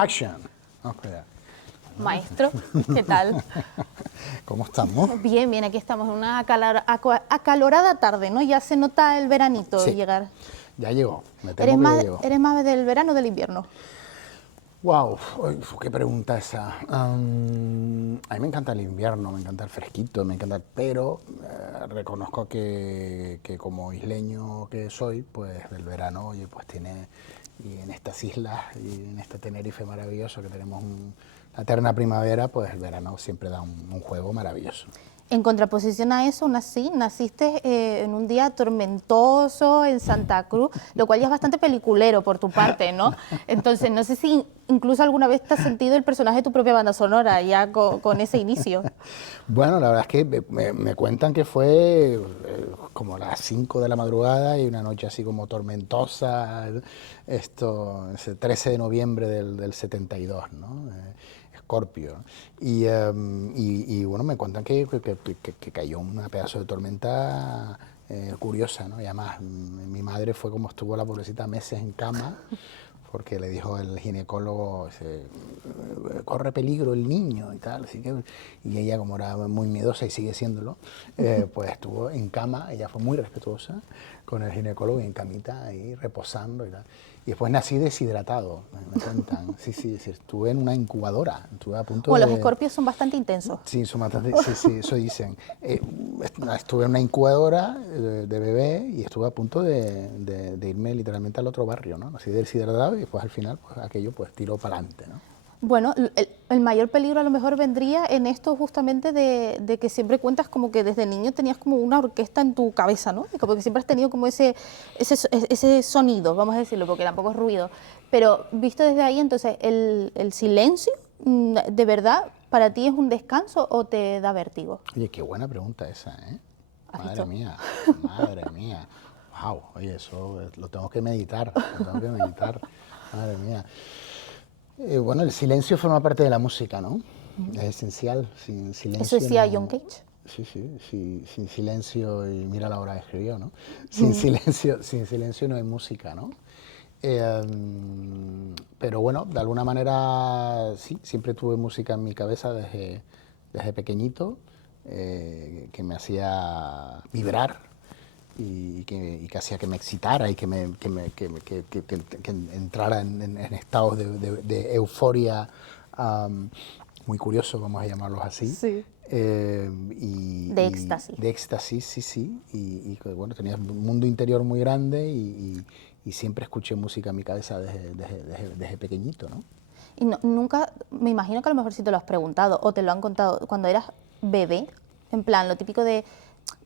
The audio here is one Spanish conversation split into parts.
Action. Vamos para allá. Maestro, ¿qué tal? ¿Cómo estamos? Bien, bien, aquí estamos en una acalorada tarde, ¿no? Ya se nota el veranito Sí. llegar. Ya llegó, me temo que ya llegó. ¿Eres más del verano o del invierno? Wow, qué pregunta esa. A mí me encanta el invierno, me encanta el fresquito, me encanta, pero reconozco que como isleño que soy, pues el verano, oye, pues tiene, y en estas islas y en este Tenerife maravilloso que tenemos la eterna primavera, pues el verano siempre da un juego maravilloso. En contraposición a eso, naciste en un día tormentoso en Santa Cruz, lo cual ya es bastante peliculero por tu parte, ¿no? Entonces, no sé si incluso alguna vez te has sentido el personaje de tu propia banda sonora, ya con ese inicio. Bueno, la verdad es que me cuentan que fue como a las 5 de la madrugada y una noche así como tormentosa, ese 13 de noviembre del 72, ¿no? Escorpio. Y bueno, me cuentan que cayó un pedazo de tormenta curiosa, ¿no? Y además mi madre fue como estuvo la pobrecita meses en cama, porque le dijo el ginecólogo, corre peligro el niño y tal, así que, y ella como era muy miedosa y sigue siéndolo, pues estuvo en cama, ella fue muy respetuosa con el ginecólogo y en camita ahí reposando y tal. Y después nací deshidratado, me cuentan. Sí, estuve en una incubadora, estuve a punto Bueno, de... los escorpios son bastante intensos. Sí, sí, eso dicen. Estuve en una incubadora de bebé y estuve a punto de irme literalmente al otro barrio, ¿no? Así deshidratado y después al final pues, aquello pues tiró para adelante, ¿no? Bueno, el mayor peligro a lo mejor vendría en esto justamente de que siempre cuentas como que desde niño tenías como una orquesta en tu cabeza, ¿no? Y como que siempre has tenido como ese sonido, vamos a decirlo, porque tampoco es ruido. Pero visto desde ahí, entonces, el silencio, ¿de verdad para ti es un descanso o te da vértigo? Oye, qué buena pregunta esa, ¿eh? ¿Has Madre visto? mía, madre mía. Wow, oye, eso lo tengo que meditar, lo tengo que meditar. Madre mía. Bueno, el silencio forma parte de la música, ¿no? Es esencial. Sin Eso silencio decía John no... Cage. Sí, sin silencio, y mira la hora que escribió, ¿no? Sin silencio no hay música, ¿no? Pero bueno, de alguna manera sí, siempre tuve música en mi cabeza desde pequeñito, que me hacía vibrar y que hacía que me excitara y que entrara en estados de euforia muy curioso, vamos a llamarlos así. Sí. De éxtasis. De éxtasis, sí. Y que, bueno, tenía un mundo interior muy grande y siempre escuché música en mi cabeza desde pequeñito, ¿no? Y nunca, me imagino que a lo mejor sí te lo has preguntado o te lo han contado cuando eras bebé, en plan, lo típico de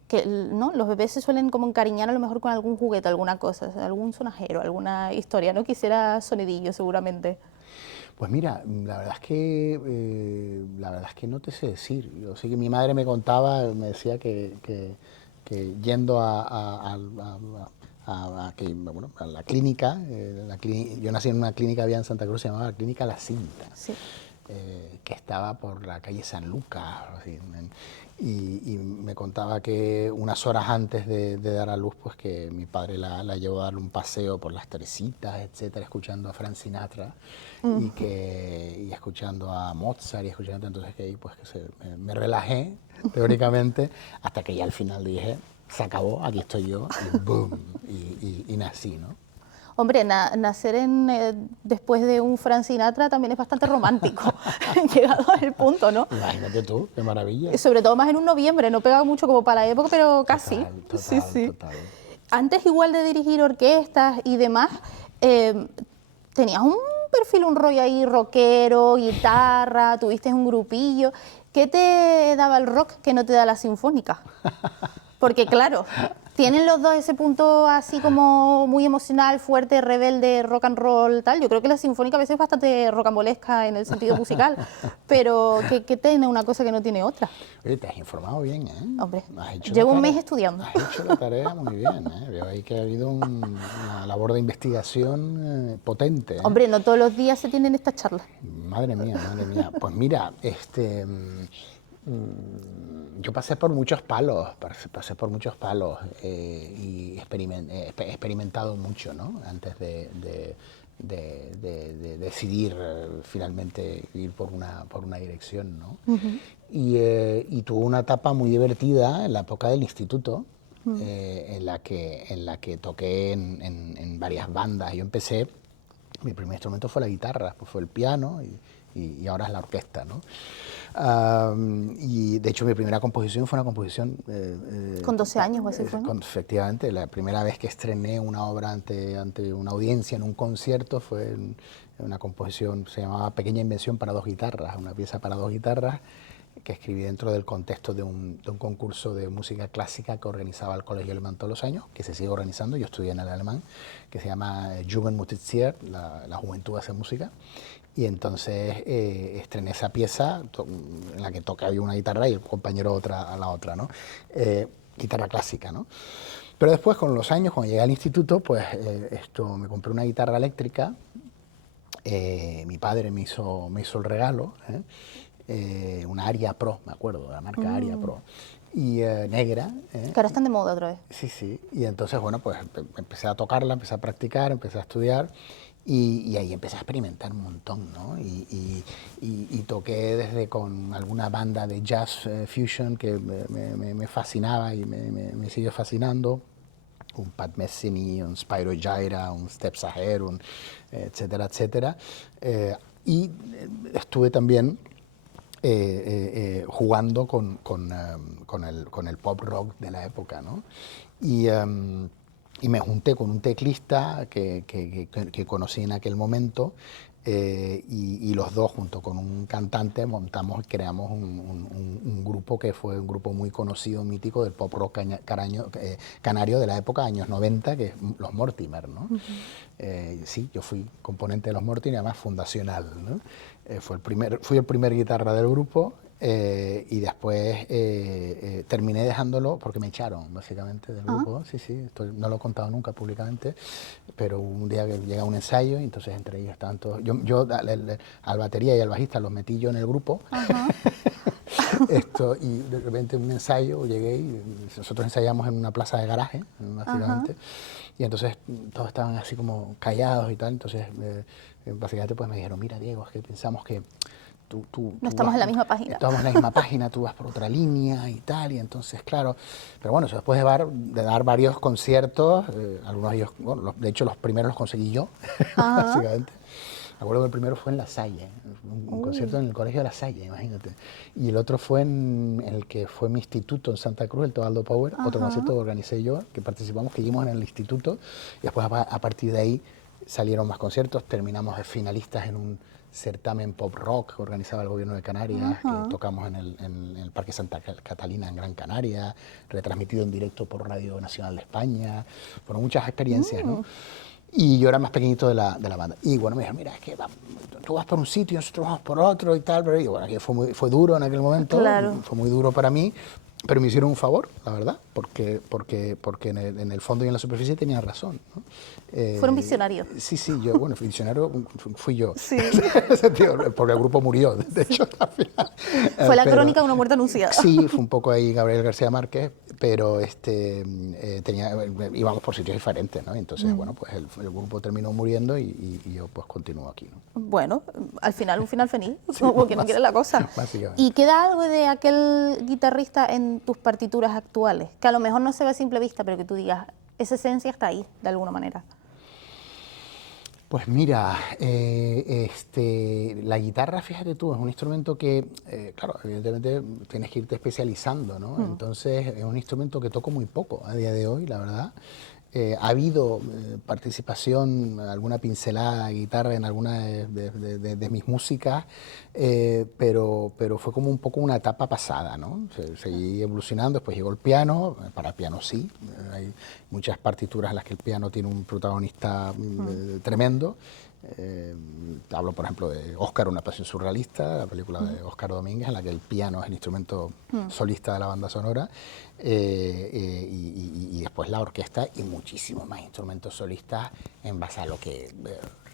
que, ¿no? Los bebés se suelen como encariñar a lo mejor con algún juguete, alguna cosa, algún sonajero, alguna historia, ¿no? Quisiera sonidillo seguramente. Pues mira, la verdad es que no te sé decir. Yo sé que mi madre me contaba, me decía que yendo a la clínica, yo nací en una clínica había en Santa Cruz, se llamaba la Clínica La Cinta, Sí. que estaba por la calle San Lucas, así, y me contaba que unas horas antes de dar a luz, pues que mi padre la llevó a darle un paseo por las Teresitas, etcétera, escuchando a Frank Sinatra y escuchando a Mozart y escuchando, entonces que ahí pues me relajé teóricamente hasta que ya al final dije, se acabó, aquí estoy yo y boom, y nací, ¿no? Hombre, nacer después de un Frank Sinatra también es bastante romántico, llegado al punto, ¿no? Imagínate tú, qué maravilla. Sobre todo más en un noviembre, no pega mucho como para la época, pero casi. Total. Antes igual de dirigir orquestas y demás, tenías un perfil, un rollo ahí rockero, guitarra, tuviste un grupillo. ¿Qué te daba el rock que no te da la sinfónica? Porque claro, tienen los dos ese punto así como muy emocional, fuerte, rebelde, rock and roll, tal. Yo creo que la sinfónica a veces es bastante rocambolesca en el sentido musical, pero ¿qué tiene una cosa que no tiene otra? Oye, te has informado bien, ¿eh? Hombre, Has hecho llevo la un mes tarea, estudiando. Has hecho la tarea muy bien, ¿eh? Veo ahí que ha habido una labor de investigación potente, ¿eh? Hombre, no todos los días se tienen estas charlas. Madre mía, madre mía. Pues mira, yo pasé por muchos palos, y he experimentado mucho, ¿no? Antes de decidir finalmente ir por una dirección, ¿no? Ujú. Y tuve una etapa muy divertida en la época del instituto, Mm. en la que toqué en varias bandas. Yo empecé, mi primer instrumento fue la guitarra, después fue el piano y ahora es la orquesta, ¿no? Y de hecho mi primera composición fue una composición... Con 12 años o así fue, ¿no? Efectivamente, la primera vez que estrené una obra ante una audiencia en un concierto fue una composición, se llamaba Pequeña Invención para dos guitarras, una pieza para dos guitarras que escribí dentro del contexto de un concurso de música clásica que organizaba el Colegio Alemán todos los años, que se sigue organizando, yo estudié en el alemán, que se llama Jugendmusiziert, la juventud hace música. Y entonces estrené esa pieza en la que toca una guitarra y el compañero a la otra, ¿no? Guitarra clásica, ¿no? Pero después, con los años, cuando llegué al instituto, pues me compré una guitarra eléctrica. Mi padre me hizo el regalo, una Aria Pro, me acuerdo, de la marca Aria Pro, y negra. Que ahora están de moda otra vez. Sí, sí. Y entonces, bueno, pues empecé a tocarla, empecé a practicar, empecé a estudiar. Y ahí empecé a experimentar un montón, ¿no? Y toqué desde con alguna banda de jazz fusion que me fascinaba y me sigue fascinando. Un Pat Metheny, un Spyro Gyra, un Step Saher, etcétera, etcétera. Y estuve también jugando con el pop rock de la época, ¿no? Y me junté con un teclista que conocí en aquel momento y los dos junto con un cantante creamos un grupo que fue un grupo muy conocido, mítico del pop rock canario de la época, años 90, que es los Mortimer, ¿no? Sí, yo fui componente de los Mortimer y además fundacional, ¿no? Fui el primer guitarra del grupo. Y después terminé dejándolo porque me echaron básicamente del grupo. Sí, sí, no lo he contado nunca públicamente, pero un día que llega un ensayo y entonces entre ellos estaban todos. Yo al batería y al bajista los metí yo en el grupo. Y de repente un ensayo llegué y nosotros ensayamos en una plaza de garaje, básicamente. Y entonces todos estaban así como callados y tal. Entonces básicamente pues me dijeron, mira Diego, es que pensamos que no estamos en la misma página. Estamos en la misma página, tú vas por otra línea y tal, y entonces, claro. Pero bueno, eso después de dar varios conciertos, algunos de ellos, bueno, de hecho los primeros los conseguí yo, básicamente. Me acuerdo que el primero fue en La Salle, un concierto en el Colegio de La Salle, imagínate. Y el otro fue en el que fue mi instituto en Santa Cruz, el Teobaldo Power, otro concierto que organicé yo, que participamos, que hicimos en el instituto, y después a partir de ahí salieron más conciertos, terminamos de finalistas en un certamen pop rock que organizaba el gobierno de Canarias, que tocamos en el Parque Santa Catalina en Gran Canaria, retransmitido en directo por Radio Nacional de España. Fueron muchas experiencias, ¿no? Y yo era más pequeñito de la banda. Y bueno, me dijeron, mira, es que tú vas por un sitio, nosotros vamos por otro y tal. Pero y bueno, fue duro en aquel momento, claro. Fue muy duro para mí, pero me hicieron un favor, la verdad, porque en el fondo y en la superficie tenían razón, ¿no? Fueron visionarios. Sí, yo, bueno, visionario fui yo. Sí. Porque el grupo murió, de hecho, al final. Fue la crónica de una muerte anunciada. Sí, fue un poco ahí Gabriel García Márquez, pero íbamos por sitios diferentes, ¿no? Entonces, bueno, pues el grupo terminó muriendo y yo pues continúo aquí, ¿no? Bueno, al final, un final feliz, como que no quiere la cosa. Básicamente. ¿Y queda algo de aquel guitarrista en tus partituras actuales? Que a lo mejor no se ve a simple vista, pero que tú digas, esa esencia está ahí, de alguna manera. Pues mira, la guitarra, fíjate tú, es un instrumento que, claro, evidentemente tienes que irte especializando, ¿no? Entonces es un instrumento que toco muy poco a día de hoy, la verdad. Ha habido participación, alguna pincelada de guitarra en alguna de mis músicas, pero fue como un poco una etapa pasada, ¿no? Seguí evolucionando, después llegó el piano, para piano sí, hay muchas partituras en las que el piano tiene un protagonista tremendo. Hablo, por ejemplo, de Óscar, una pasión surrealista, la película de Óscar Domínguez, en la que el piano es el instrumento solista de la banda sonora, y después la orquesta y muchísimos más instrumentos solistas en base a lo que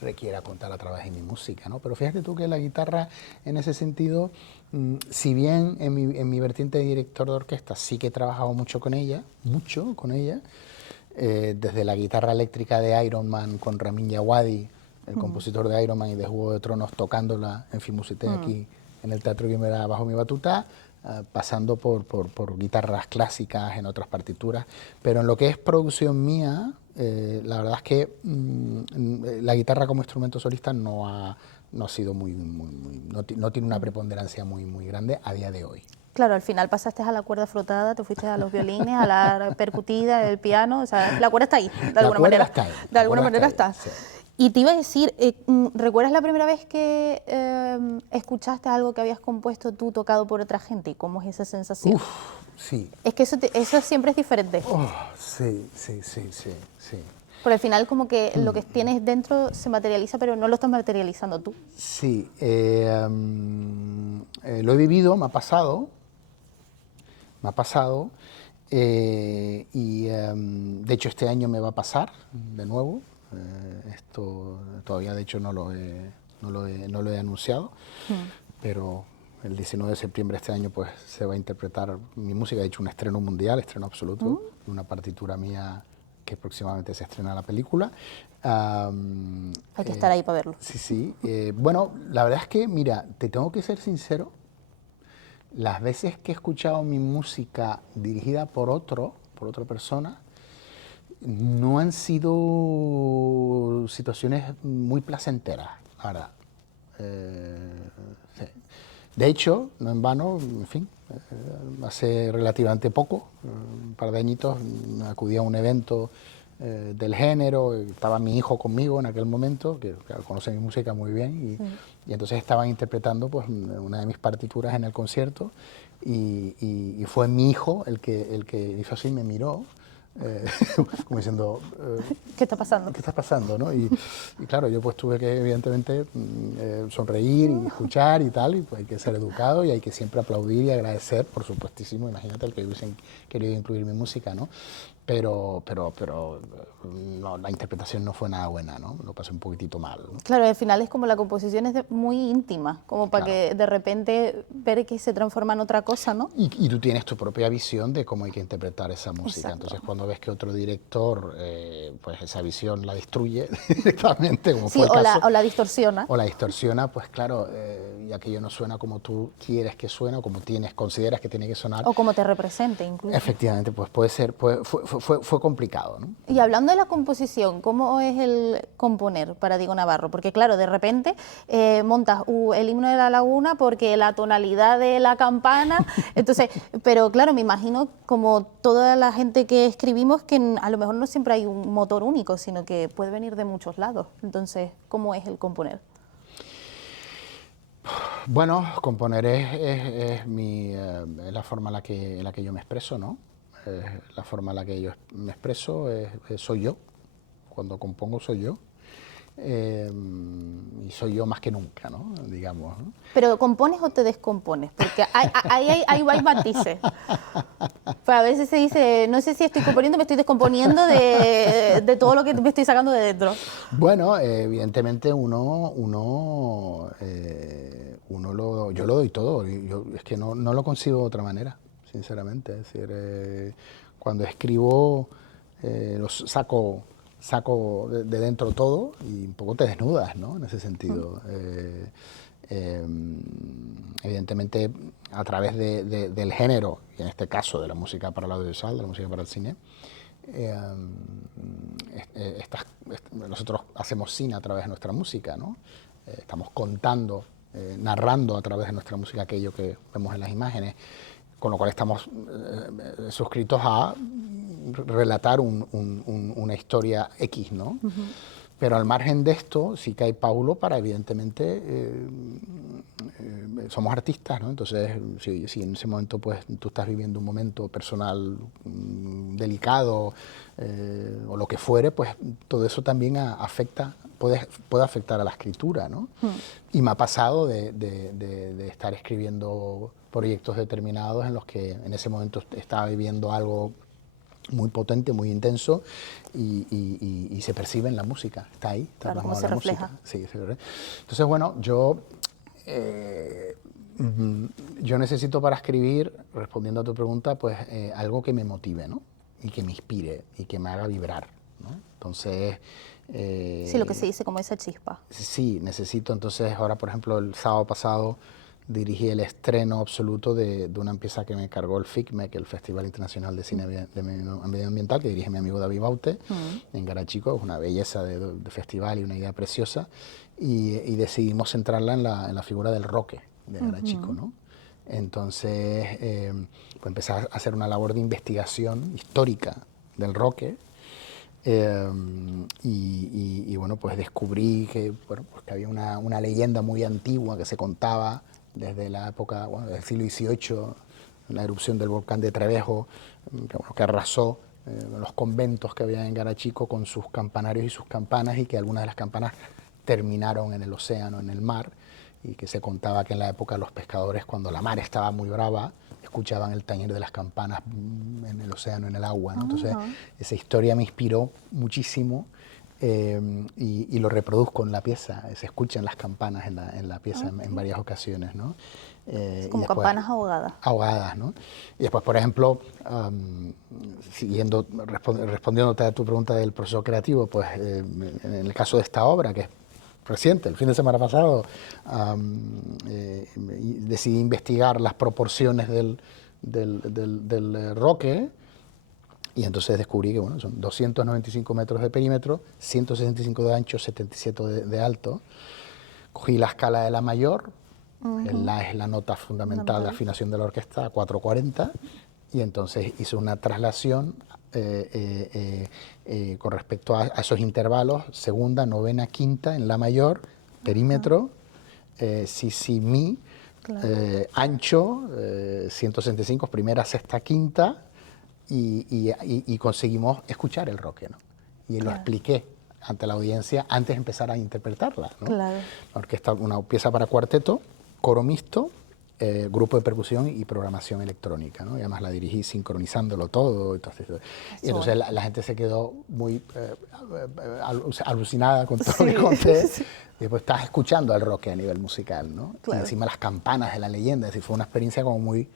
requiera contar a través de mi música, ¿no? Pero fíjate tú que la guitarra, en ese sentido, si bien en mi vertiente de director de orquesta sí que he trabajado mucho con ella, desde la guitarra eléctrica de Iron Man con Ramin Djawadi, el compositor de Iron Man y de Juego de Tronos, tocándola en Filmusité aquí en el Teatro Guimerá bajo mi batuta, pasando por guitarras clásicas en otras partituras, pero en lo que es producción mía, la verdad es que la guitarra como instrumento solista no ha sido no tiene una preponderancia muy grande a día de hoy. Claro, al final pasaste a la cuerda frotada, te fuiste a los violines, a la percutida, el piano, o sea, la cuerda está ahí, de alguna manera. Está ahí, de alguna manera está. Sí. Y te iba a decir, ¿recuerdas la primera vez que escuchaste algo que habías compuesto tú tocado por otra gente? ¿Y cómo es esa sensación? Uf, sí. Es que eso siempre es diferente. Oh, sí. Porque al final como que lo que tienes dentro se materializa, pero no lo estás materializando tú. Sí, lo he vivido, me ha pasado, y de hecho este año me va a pasar de nuevo. Esto todavía de hecho no lo he anunciado, pero el 19 de septiembre de este año pues se va a interpretar mi música. He hecho un estreno mundial, estreno absoluto, una partitura mía que próximamente se estrena la película. Hay que estar ahí para verlo. Sí. Bueno, la verdad es que, mira, te tengo que ser sincero, las veces que he escuchado mi música dirigida por otra persona, no han sido situaciones muy placenteras, la verdad. Sí. De hecho, no en vano, en fin, hace relativamente poco, un par de añitos, acudí a un evento del género, estaba mi hijo conmigo en aquel momento, que claro, conoce mi música muy bien, y entonces estaban interpretando pues, una de mis partituras en el concierto, y fue mi hijo el que hizo así, me miró, como diciendo... ¿Qué está pasando? ¿Qué está pasando? ¿No? Y claro, yo pues tuve que evidentemente sonreír y escuchar y tal, y pues hay que ser educado y hay que siempre aplaudir y agradecer, por supuestísimo, imagínate el que hubiesen querido incluir mi música, ¿no? Pero no, la interpretación no fue nada buena, ¿no? Lo pasé un poquitito mal, ¿no? Claro, al final es como la composición es muy íntima, como para que de repente ver que se transforma en otra cosa, ¿no? Y tú tienes tu propia visión de cómo hay que interpretar esa música. Exacto. Entonces, cuando ves que otro director, pues esa visión la destruye directamente, como Sí, fue el caso. o la distorsiona. O la distorsiona, pues claro, y aquello no suena como tú quieres que suene, o como consideras que tiene que sonar. O como te represente, incluso. Efectivamente, pues puede ser, fue complicado, ¿no? Y hablando de la composición, ¿cómo es el componer para Diego Navarro? Porque claro, de repente montas el himno de la laguna porque la tonalidad de la campana, entonces, pero claro, me imagino como toda la gente que escribimos que a lo mejor no siempre hay un motor único, sino que puede venir de muchos lados. Entonces, ¿cómo es el componer? Bueno, componer es la forma en la que yo me expreso, ¿no? La forma en la que yo me expreso soy yo. Cuando compongo soy yo. Y soy yo más que nunca, ¿no? Digamos, ¿no? ¿Pero compones o te descompones? Porque hay matices. Pues a veces se dice, no sé si estoy componiendo, me estoy descomponiendo de todo lo que me estoy sacando de dentro. Bueno, evidentemente yo lo doy todo. Es que no lo concibo de otra manera, sinceramente. Es decir, cuando escribo, saco de dentro todo y un poco te desnudas, ¿no? En ese sentido. Evidentemente, a través del género, y en este caso de la música para el audiovisual, de la música para el cine, nosotros hacemos cine a través de nuestra música, ¿no? Estamos contando, narrando a través de nuestra música aquello que vemos en las imágenes, con lo cual estamos suscritos a relatar una historia X, ¿no? Pero al margen de esto, sí que hay Paulo para, evidentemente, somos artistas, ¿no? Entonces, si en ese momento pues tú estás viviendo un momento personal delicado o lo que fuere, pues todo eso también puede afectar a la escritura, ¿no? Y me ha pasado de estar escribiendo proyectos determinados en los que en ese momento estaba viviendo algo muy potente, muy intenso y se percibe en la música, está ahí, está claro, plasmado se en la refleja. música. Sí, entonces, bueno, yo necesito para escribir, respondiendo a tu pregunta, pues algo que me motive, ¿no? Y que me inspire y que me haga vibrar, ¿no? Entonces... Sí, lo que se dice como esa chispa. Sí, necesito. Entonces ahora, por ejemplo, el sábado pasado dirigí el estreno absoluto de una pieza que me encargó el FICME, que es el Festival Internacional de Cine Medioambiental, que dirige mi amigo David Baute, en Garachico. Es una belleza de festival y una idea preciosa. Y decidimos centrarla en la figura del Roque de Garachico, ¿no? Entonces, pues empecé a hacer una labor de investigación histórica del Roque. Y bueno, pues descubrí que, bueno, pues que había una leyenda muy antigua que se contaba desde la época, bueno, del siglo XVIII, la erupción del volcán de Trevejo, que arrasó los conventos que había en Garachico con sus campanarios y sus campanas, y que algunas de las campanas terminaron en el océano, en el mar, y que se contaba que en la época los pescadores, cuando la mar estaba muy brava, escuchaban el tañer de las campanas en el océano, en el agua, ¿no? Entonces, esa historia me inspiró muchísimo, y lo reproduzco en la pieza. Se escuchan las campanas en la pieza en varias ocasiones, ¿no? Como después, campanas ahogadas. Ahogadas, ¿no? Y después, por ejemplo, respondiéndote a tu pregunta del proceso creativo, pues en el caso de esta obra, que es reciente, el fin de semana pasado, decidí investigar las proporciones del Roque, y entonces descubrí que, bueno, son 295 metros de perímetro, 165 de ancho, 77 de alto. Cogí la escala de la mayor, el La es la nota fundamental de afinación de la orquesta, a 440, y entonces hice una traslación con respecto a esos intervalos: segunda, novena, quinta en La mayor, perímetro, si, mi, claro. Ancho, 165, primera, sexta, quinta, y conseguimos escuchar el Roque, ¿no? Y claro, lo expliqué ante la audiencia antes de empezar a interpretarla, ¿no? Claro. La orquesta, una pieza para cuarteto, coro mixto, grupo de percusión y programación electrónica, ¿no? Y además la dirigí sincronizándolo todo. Y entonces la gente se quedó muy alucinada con todo lo que conté. Sí. Y después estás escuchando al Roque a nivel musical, ¿no? Claro. Y encima las campanas de la leyenda. Es decir, fue una experiencia como muy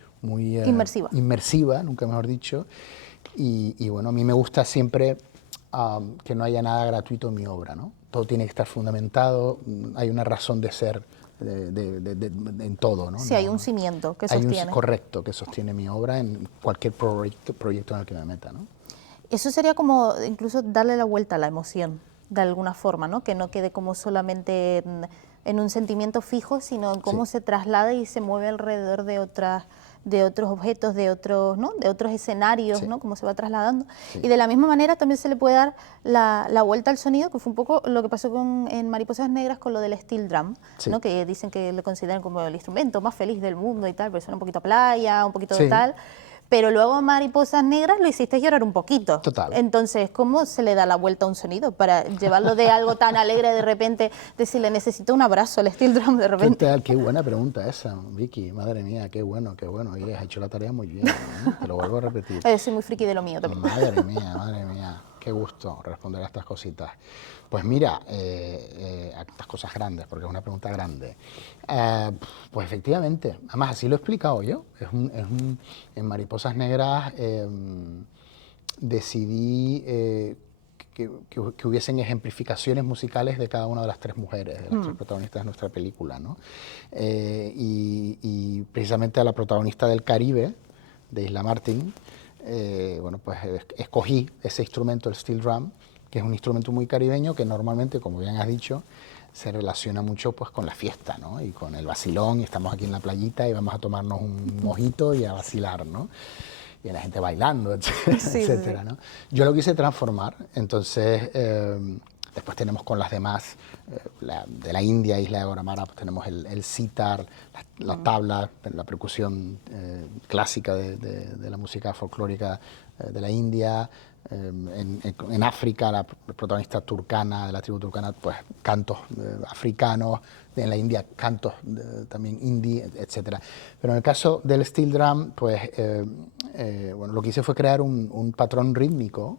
inmersiva, nunca mejor dicho. Y bueno, a mí me gusta siempre que no haya nada gratuito en mi obra, ¿no? Todo tiene que estar fundamentado, hay una razón de ser en todo, ¿no? Sí, hay un cimiento que sostiene. Correcto, que sostiene mi obra en cualquier proyecto en el que me meta, ¿no? Eso sería como incluso darle la vuelta a la emoción, de alguna forma, ¿no? Que no quede como solamente en un sentimiento fijo, sino en cómo se traslada y se mueve alrededor de otros objetos, de otros, ¿no? De otros escenarios, ¿no? Cómo se va trasladando. Y de la misma manera también se le puede dar la vuelta al sonido, que fue un poco lo que pasó en Mariposas Negras con lo del steel drum, ¿no? Que dicen que le consideran como el instrumento más feliz del mundo y tal, pero suena un poquito a playa, un poquito de tal. Pero luego Mariposas Negras lo hiciste llorar un poquito. Total. Entonces, ¿cómo se le da la vuelta a un sonido para llevarlo de algo tan alegre de repente, decirle necesito un abrazo al steel drum de repente? Total, qué buena pregunta esa, Vicky. Madre mía, qué bueno, qué bueno. Y has hecho la tarea muy bien, ¿no? Te lo vuelvo a repetir. Soy muy friki de lo mío también. Madre mía. Qué gusto responder a estas cositas. Pues mira, a estas cosas grandes, porque es una pregunta grande. Pues efectivamente, además así lo he explicado yo. En Mariposas Negras decidí que hubiesen ejemplificaciones musicales de cada una de las tres mujeres, de las tres protagonistas de nuestra película, ¿no? Y precisamente a la protagonista del Caribe, de Isla Martín, bueno, pues escogí ese instrumento, el steel drum, que es un instrumento muy caribeño que normalmente, como bien has dicho, se relaciona mucho pues con la fiesta, ¿no? Y con el vacilón, y estamos aquí en la playita y vamos a tomarnos un mojito y a vacilar, ¿no? Y la gente bailando, etcétera, ¿no? Yo lo quise transformar, entonces después tenemos con las demás, de la India, Isla de Goramara, pues tenemos el sitar, la tabla, la percusión clásica de la música folclórica de la India. En África, la protagonista turcana, de la tribu turcana, pues cantos africanos, en la India cantos también indie, etcétera. Pero en el caso del steel drum, pues bueno, lo que hice fue crear un patrón rítmico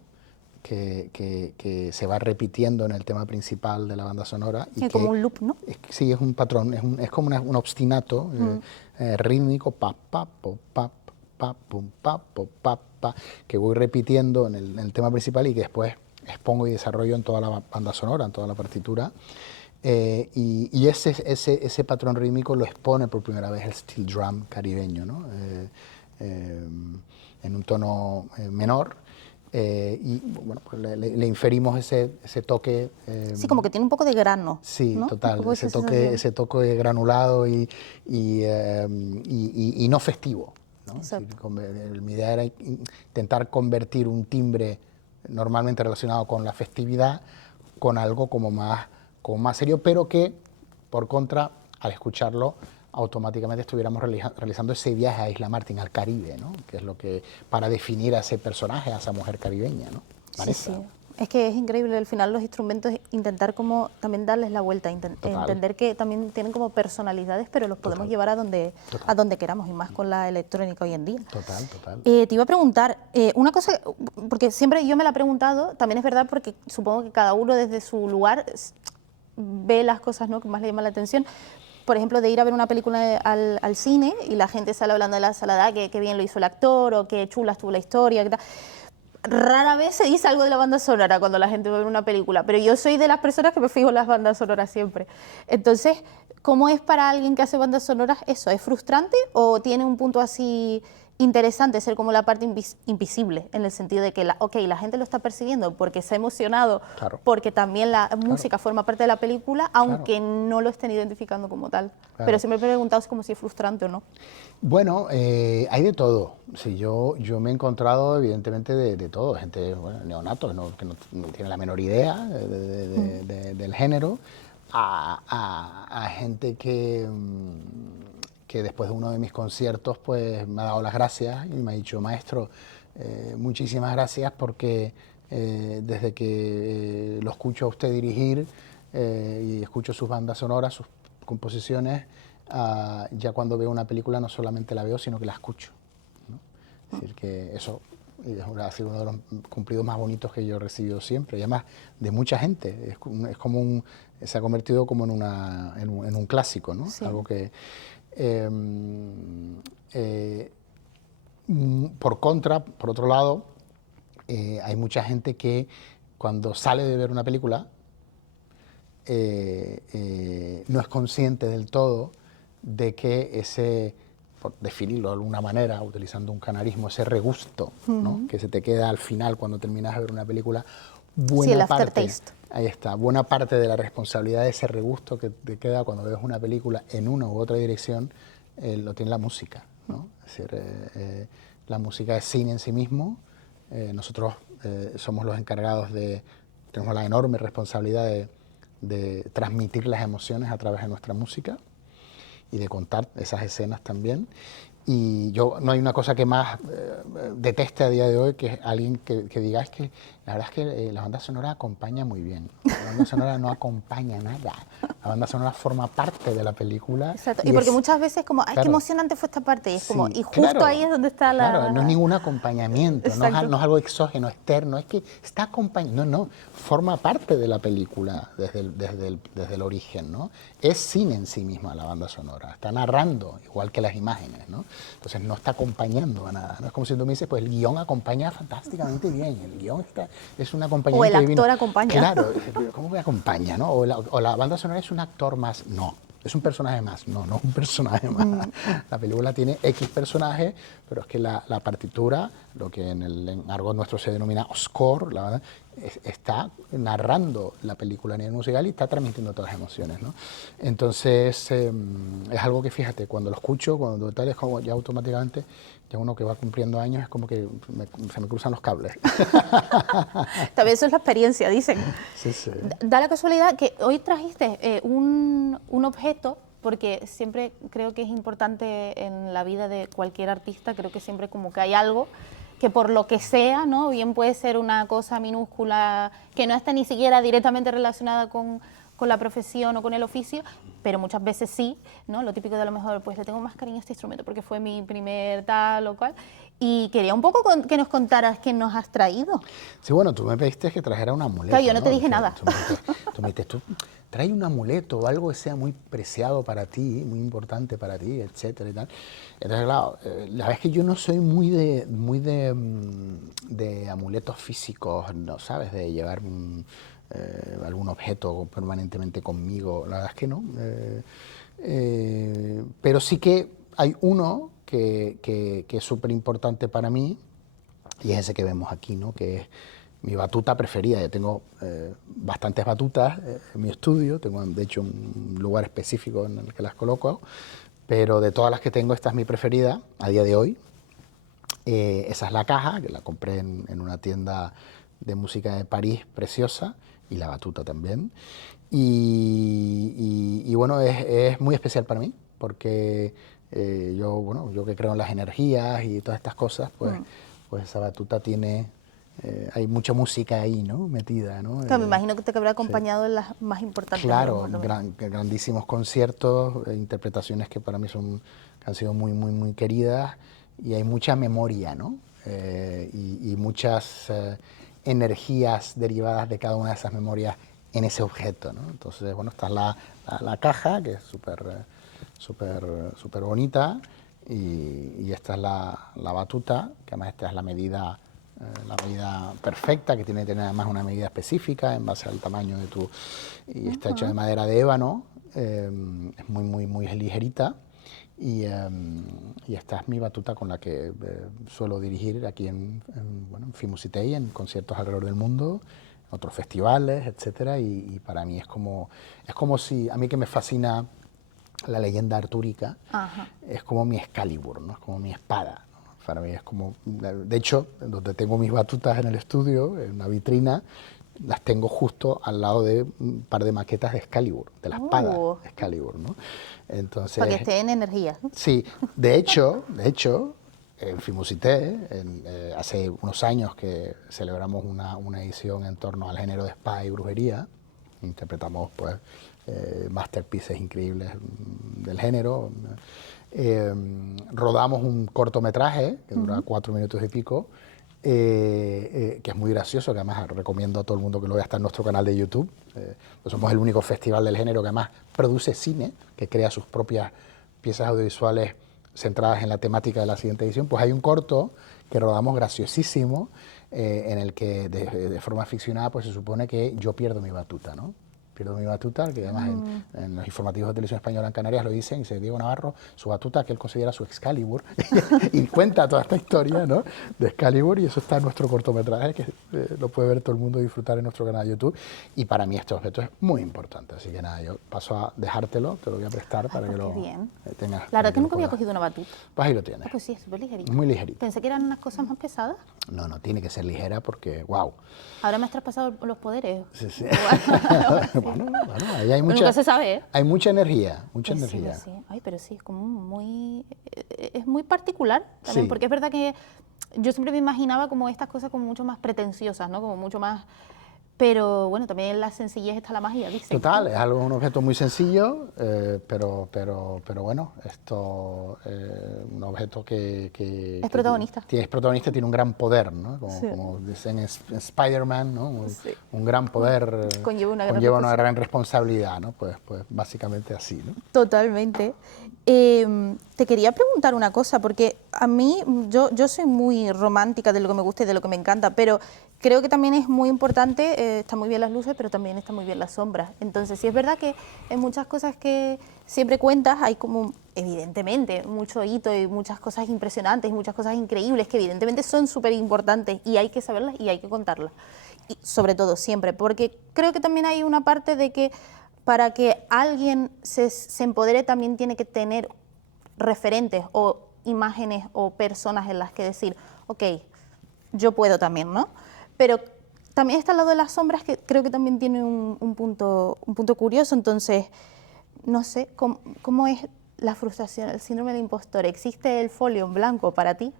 que se va repitiendo en el tema principal de la banda sonora. Y como un loop, ¿no? Sí, es un patrón, es como un obstinato rítmico, pa, pa, po, pa, pa, pum, pa, po, pa, que voy repitiendo en el tema principal y que después expongo y desarrollo en toda la banda sonora, en toda la partitura. Y ese patrón rítmico lo expone por primera vez el steel drum caribeño, ¿no? En un tono menor. Y bueno, pues le inferimos ese toque. Sí, como que tiene un poco de grano. Sí, ¿no? total, ese toque granulado y no festivo, ¿no? Es decir, mi idea era intentar convertir un timbre normalmente relacionado con la festividad con algo como más serio, pero que, por contra, al escucharlo, automáticamente estuviéramos realizando ese viaje a Isla Martín, al Caribe, ¿no? Que es lo que, para definir a ese personaje, a esa mujer caribeña, ¿no? Vanessa. Sí, sí. Es que es increíble, al final los instrumentos, intentar como también darles la vuelta, entender que también tienen como personalidades, pero los podemos llevar a donde queramos, y más con la electrónica hoy en día. Total. Te iba a preguntar, una cosa, porque siempre yo me la he preguntado, también es verdad porque supongo que cada uno desde su lugar ve las cosas, ¿no?, que más le llaman la atención. Por ejemplo, de ir a ver una película al cine y la gente sale hablando de la sala, que bien lo hizo el actor o qué chula estuvo la historia, qué tal. Rara vez se dice algo de la banda sonora cuando la gente va a ver una película, pero yo soy de las personas que me fijo en las bandas sonoras siempre. Entonces, ¿cómo es para alguien que hace bandas sonoras eso? ¿Es frustrante o tiene un punto así interesante ser como la parte invisible, en el sentido de que la gente lo está percibiendo porque se ha emocionado, porque también la música forma parte de la película, aunque no lo estén identificando como tal? Pero siempre me he preguntado como si es frustrante o no. Bueno, hay de todo. Sí, yo me he encontrado evidentemente de todo, gente, bueno, neonatos que no tiene la menor idea del género, a gente que después de uno de mis conciertos pues me ha dado las gracias y me ha dicho: maestro, muchísimas gracias, porque desde que lo escucho a usted dirigir y escucho sus bandas sonoras, sus composiciones, ya cuando veo una película no solamente la veo, sino que la escucho, ¿no? Es decir, que eso ha sido uno de los cumplidos más bonitos que yo he recibido siempre, y además de mucha gente. Es como se ha convertido como en un clásico, ¿no? Sí. Algo que... por contra, por otro lado, hay mucha gente que cuando sale de ver una película no es consciente del todo de que por definirlo de alguna manera, utilizando un canarismo, ese regusto, ¿no?, que se te queda al final cuando terminas de ver una película, el aftertaste. Ahí está, buena parte de la responsabilidad de ese regusto que te queda cuando ves una película en una u otra dirección, lo tiene la música, ¿no? Es decir, la música es cine en sí mismo. Nosotros somos los encargados tenemos la enorme responsabilidad de transmitir las emociones a través de nuestra música y de contar esas escenas también. Y no hay una cosa que más deteste a día de hoy que alguien que diga: es que la verdad es que la banda sonora acompaña muy bien. La banda sonora no acompaña nada. La banda sonora forma parte de la película. Exacto. Y porque muchas veces como, ay, qué emocionante fue esta parte. Y es como, y justo ahí es donde está la... Claro, no es ningún acompañamiento, no es algo exógeno, externo, es que está acompañando, no, forma parte de la película desde el origen, ¿no? Es cine en sí misma la banda sonora, está narrando, igual que las imágenes, ¿no? Entonces no está acompañando a nada, ¿no? Es como si tú me dices, pues el guión acompaña fantásticamente bien, el guión es un acompañamiento divino. O el actor acompaña. Claro, ¿cómo que acompaña, no? O la banda sonora es un actor más, no. Es un personaje más, no es un personaje más. La película tiene X personajes, pero es que la partitura, lo que en argot nuestro se denomina score, la verdad, está narrando la película a nivel musical y está transmitiendo todas las emociones, ¿no? Entonces, es algo que, fíjate, cuando lo escucho, cuando tal, es como ya automáticamente, ya uno que va cumpliendo años, es como que se me cruzan los cables. También eso es la experiencia, dicen. Sí, sí. Da la casualidad que hoy trajiste un objeto, porque siempre creo que es importante en la vida de cualquier artista, creo que siempre como que hay algo que por lo que sea, ¿no? Bien puede ser una cosa minúscula que no esté ni siquiera directamente relacionada con la profesión o con el oficio, pero muchas veces sí, ¿no? Lo típico de a lo mejor, pues le tengo más cariño a este instrumento porque fue mi primer tal o cual, Y quería un poco que nos contaras qué nos has traído. Sí, bueno, tú me pediste que trajera un amuleto. Claro, yo no te dije nada. Tú me dijiste, tú trae un amuleto o algo que sea muy preciado para ti, muy importante para ti, etcétera y tal. Entonces, claro, la verdad es que yo no soy muy de amuletos físicos, ¿no? ¿Sabes? De llevar algún objeto permanentemente conmigo. La verdad es que no. Pero sí que hay uno que es súper importante para mí, y es ese que vemos aquí, ¿no? Que es mi batuta preferida. Yo tengo bastantes batutas en mi estudio, tengo de hecho un lugar específico en el que las coloco, pero de todas las que tengo, esta es mi preferida a día de hoy. Esa es la caja, que la compré en una tienda de música de París preciosa, y la batuta también. Y bueno, es muy especial para mí, porque yo que creo en las energías y todas estas cosas, pues esa batuta tiene, hay mucha música ahí, ¿no? Metida, ¿no? Claro, me imagino que te habrá acompañado Sí. en las más importantes. Claro, grandísimos conciertos, interpretaciones que para mí que han sido muy, muy, muy queridas, y hay mucha memoria, ¿no? Y muchas energías derivadas de cada una de esas memorias en ese objeto, ¿no? Entonces, bueno, esta es la caja, que es súper bonita, y esta es la batuta, que además esta es la medida perfecta, que tiene que tener además una medida específica en base al tamaño de tu... Y está hecha de madera de ébano, es muy, muy, muy ligerita, y esta es mi batuta con la que suelo dirigir aquí en Fimusitei, en conciertos alrededor del mundo, otros festivales, etcétera, y para mí es como si, a mí que me fascina la leyenda artúrica, es como mi Excalibur, ¿no? Es como mi espada, ¿no? Para mí es como, de hecho, donde tengo mis batutas en el estudio, en una vitrina, las tengo justo al lado de un par de maquetas de Excalibur, de la espada de Excalibur, ¿no? Entonces, para que esté en energía. Sí, de hecho, en Fimusité, hace unos años que celebramos una edición en torno al género de espada y brujería, interpretamos pues masterpieces increíbles del género. Rodamos un cortometraje que dura 4 minutos y pico, que es muy gracioso, que además recomiendo a todo el mundo que lo vea, está en nuestro canal de YouTube. Pues somos el único festival del género que además produce cine, que crea sus propias piezas audiovisuales centradas en la temática de la siguiente edición. Pues hay un corto que rodamos graciosísimo, en el que de forma ficcionada pues se supone que yo pierdo mi batuta, ¿no? Pierdo mi batuta, que además en los informativos de Televisión Española en Canarias lo dicen, y dice Diego Navarro, su batuta que él considera su Excalibur, y cuenta toda esta historia, ¿no? De Excalibur, y eso está en nuestro cortometraje, que lo puede ver todo el mundo y disfrutar en nuestro canal de YouTube, y para mí este objeto es muy importante, así que nada, yo paso a dejártelo, te lo voy a prestar para que lo tengas. La verdad que nunca había cogido una batuta. Pues ahí lo tienes. Pues sí, es súper ligerita. Muy ligerita. Pensé que eran unas cosas más pesadas. No, tiene que ser ligera porque, wow. Ahora me has traspasado los poderes. Sí. Bueno, ahí hay mucha, nunca se sabe, ¿eh? Hay mucha energía, Sí. Ay, pero sí, es como es muy particular también, porque es verdad que yo siempre me imaginaba como estas cosas como mucho más pretenciosas, ¿no? Como mucho más... Pero bueno, también en la sencillez está la magia, dicen. Total, es un objeto muy sencillo, pero bueno, un objeto que es protagonista. Es protagonista, tiene un gran poder, ¿no? Como dicen en Spider-Man, ¿no? Un gran poder conlleva una gran responsabilidad, ¿no? Pues básicamente así, ¿no? Totalmente. Te quería preguntar una cosa, porque a mí, yo soy muy romántica de lo que me gusta y de lo que me encanta, pero creo que también es muy importante, están muy bien las luces, pero también están muy bien las sombras. Entonces, sí es verdad que en muchas cosas que siempre cuentas hay como, evidentemente, mucho hito y muchas cosas impresionantes y muchas cosas increíbles que evidentemente son súper importantes y hay que saberlas y hay que contarlas. Y sobre todo siempre, porque creo que también hay una parte de que para que alguien se empodere también tiene que tener referentes o imágenes o personas en las que decir, ok, yo puedo también, ¿no? Pero también está el lado de las sombras, que creo que también tiene un punto curioso. Entonces, no sé, ¿cómo es la frustración, el síndrome del impostor? ¿Existe el folio en blanco para ti?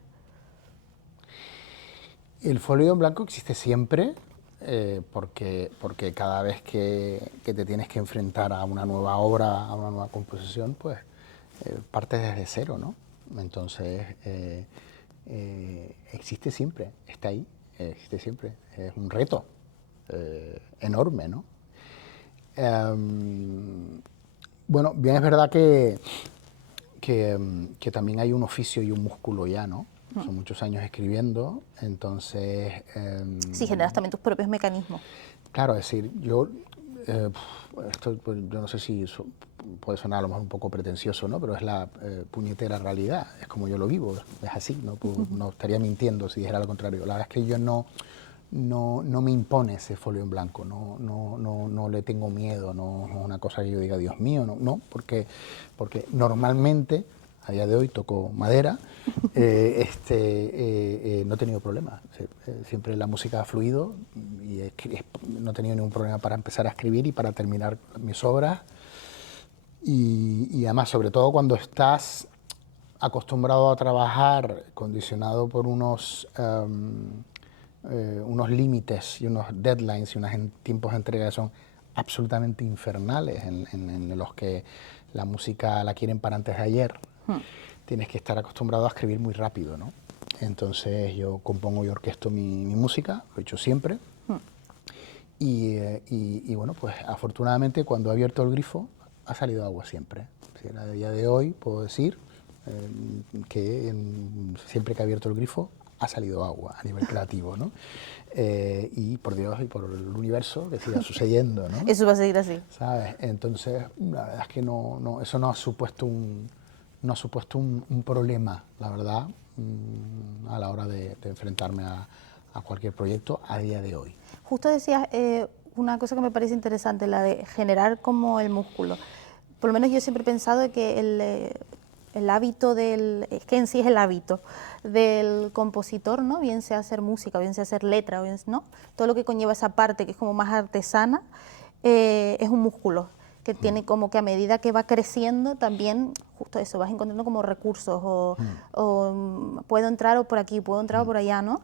El folio en blanco existe siempre, porque cada vez que te tienes que enfrentar a una nueva obra, a una nueva composición, pues partes desde cero, ¿no? Entonces, existe siempre, está ahí, existe siempre. Es un reto enorme, ¿no? Bueno, bien es verdad que también hay un oficio y un músculo ya, ¿no? Son muchos años escribiendo, entonces... Sí, generas también tus propios mecanismos. Claro, es decir, yo... esto, pues, yo no sé si puede sonar a lo mejor un poco pretencioso, ¿no? Pero es la puñetera realidad, es como yo lo vivo, es así, ¿no? Pues, no estaría mintiendo si dijera lo contrario. La verdad es que yo no me impone ese folio en blanco, no le tengo miedo, no es una cosa que yo diga, Dios mío, no, porque normalmente, a día de hoy toco madera, no he tenido problemas, siempre la música ha fluido y no he tenido ningún problema para empezar a escribir y para terminar mis obras, y además, sobre todo cuando estás acostumbrado a trabajar condicionado por unos límites y unos deadlines y unos tiempos de entrega que son absolutamente infernales, en los que la música la quieren para antes de ayer. Tienes que estar acostumbrado a escribir muy rápido, ¿no? Entonces yo compongo y orquesto mi música, lo he hecho siempre. Y bueno, pues afortunadamente cuando he abierto el grifo ha salido agua siempre. A día de hoy puedo decir que siempre que he abierto el grifo ha salido agua a nivel creativo, ¿no? Y por Dios y por el universo que siga sucediendo, ¿no? Eso va a seguir así. ¿Sabes? Entonces, la verdad es que eso no ha supuesto un problema, la verdad, a la hora de enfrentarme a cualquier proyecto a día de hoy. Justo decías una cosa que me parece interesante, la de generar como el músculo. Por lo menos yo siempre he pensado que el hábito es que en sí es el hábito del compositor, ¿no? Bien sea hacer música, bien sea hacer letra, ¿no? Todo lo que conlleva esa parte que es como más artesana, es un músculo que tiene como que a medida que va creciendo también, justo eso, vas encontrando como recursos o puedo entrar o por aquí, puedo entrar o por allá, ¿no?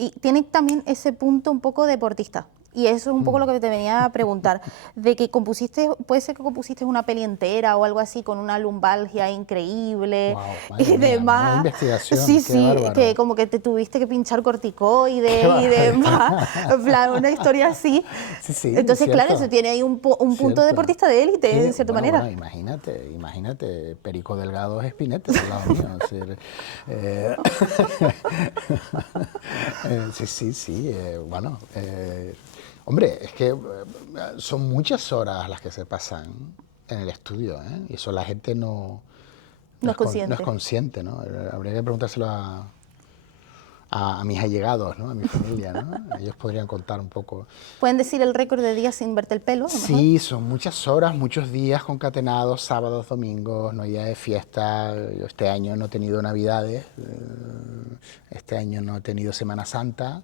Y tiene también ese punto un poco deportista. Y eso es un poco lo que te venía a preguntar, de que puede ser que compusiste una peli entera o algo así con una lumbalgia increíble, Wow, y demás. Una investigación, sí, qué sí, bárbaro. que como que te tuviste que pinchar corticoides y demás, en plan, una historia así. Sí, Entonces, claro, cierto. eso tiene ahí un punto deportista de élite, en cierta manera. Bueno, imagínate, Perico Delgado es Spinetta al lado mío. Sí, bueno... hombre, es que son muchas horas las que se pasan en el estudio, ¿eh? Y eso la gente no es consciente. No es consciente, ¿no? Habría que preguntárselo a mis allegados, ¿no? A mi familia, ¿no? Ellos podrían contar un poco. ¿Pueden decir el récord de días sin verte el pelo? A lo mejor. Sí, son muchas horas, muchos días concatenados, sábados, domingos, no hay día de fiesta. Yo este año no he tenido Navidades, este año no he tenido Semana Santa,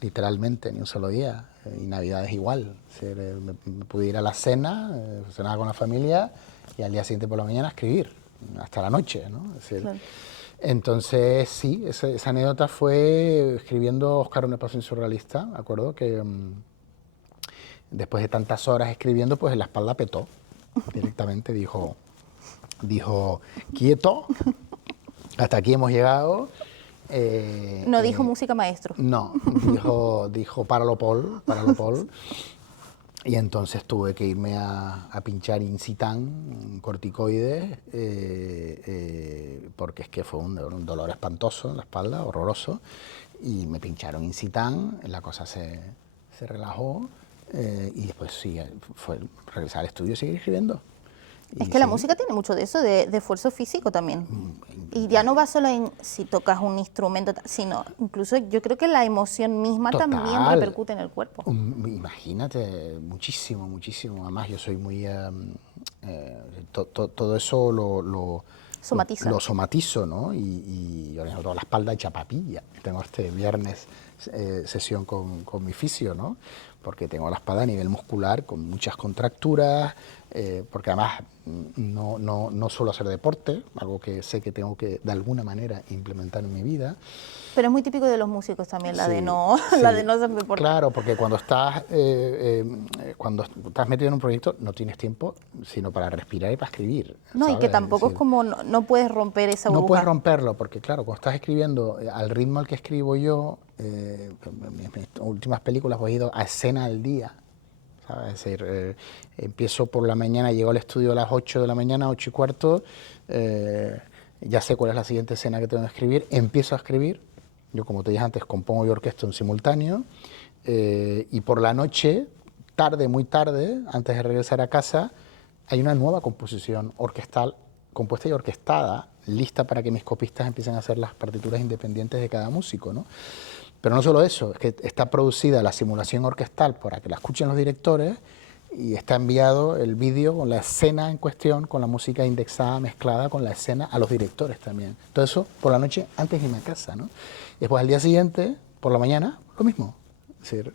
literalmente, ni un solo día. Y Navidades igual. Me pude ir a la cena, cenar con la familia y al día siguiente por la mañana escribir, hasta la noche, ¿no? Es decir, Claro. entonces, sí, esa anécdota fue escribiendo Óscar, un espacio surrealista, ¿de acuerdo? Que después de tantas horas escribiendo, pues en la espalda petó. Directamente dijo, quieto, hasta aquí hemos llegado. No dijo música maestro. No, dijo páralo, Paul. Y entonces tuve que irme a pinchar Incitan, corticoides, porque es que fue un dolor espantoso en la espalda, horroroso, y me pincharon Incitan, la cosa se relajó, y después sí, fue regresar al estudio y seguir escribiendo. Es que la música tiene mucho de eso, de esfuerzo físico también. Y ya no va solo en si tocas un instrumento, sino incluso yo creo que la emoción misma también repercute en el cuerpo. Imagínate, muchísimo. Además, yo soy muy... todo eso Somatiza. Lo somatizo, ¿no? Y por ejemplo, la espalda hecha papilla. Tengo este viernes sesión con mi fisio, ¿no? porque tengo la espalda a nivel muscular con muchas contracturas, porque además no suelo hacer deporte, algo que sé que tengo que de alguna manera implementar en mi vida. Pero es muy típico de los músicos también, la Sí, de no, sí. la de no hacer deporte. Claro, porque cuando estás metido en un proyecto no tienes tiempo sino para respirar y para escribir, No, y que ¿sabes? tampoco es como, no puedes romper esa No puedes burbuja. romperlo, porque claro, cuando estás escribiendo al ritmo al que escribo yo, mis últimas películas he ido a escena al día, ¿sabes? Es decir, empiezo por la mañana, llego al estudio a las 8 de la mañana, 8 y cuarto, ya sé cuál es la siguiente escena que tengo que escribir, empiezo a escribir, yo como te dije antes, compongo y orquesto en simultáneo, y por la noche, tarde, muy tarde, antes de regresar a casa, hay una nueva composición orquestal, compuesta y orquestada, lista para que mis copistas empiecen a hacer las partituras independientes de cada músico, ¿no? Pero no solo eso, es que está producida la simulación orquestal para que la escuchen los directores y está enviado el vídeo con la escena en cuestión, con la música indexada, mezclada con la escena a los directores también. Todo eso por la noche antes de irme a casa, ¿no? Y después al día siguiente, por la mañana, lo mismo. Es decir,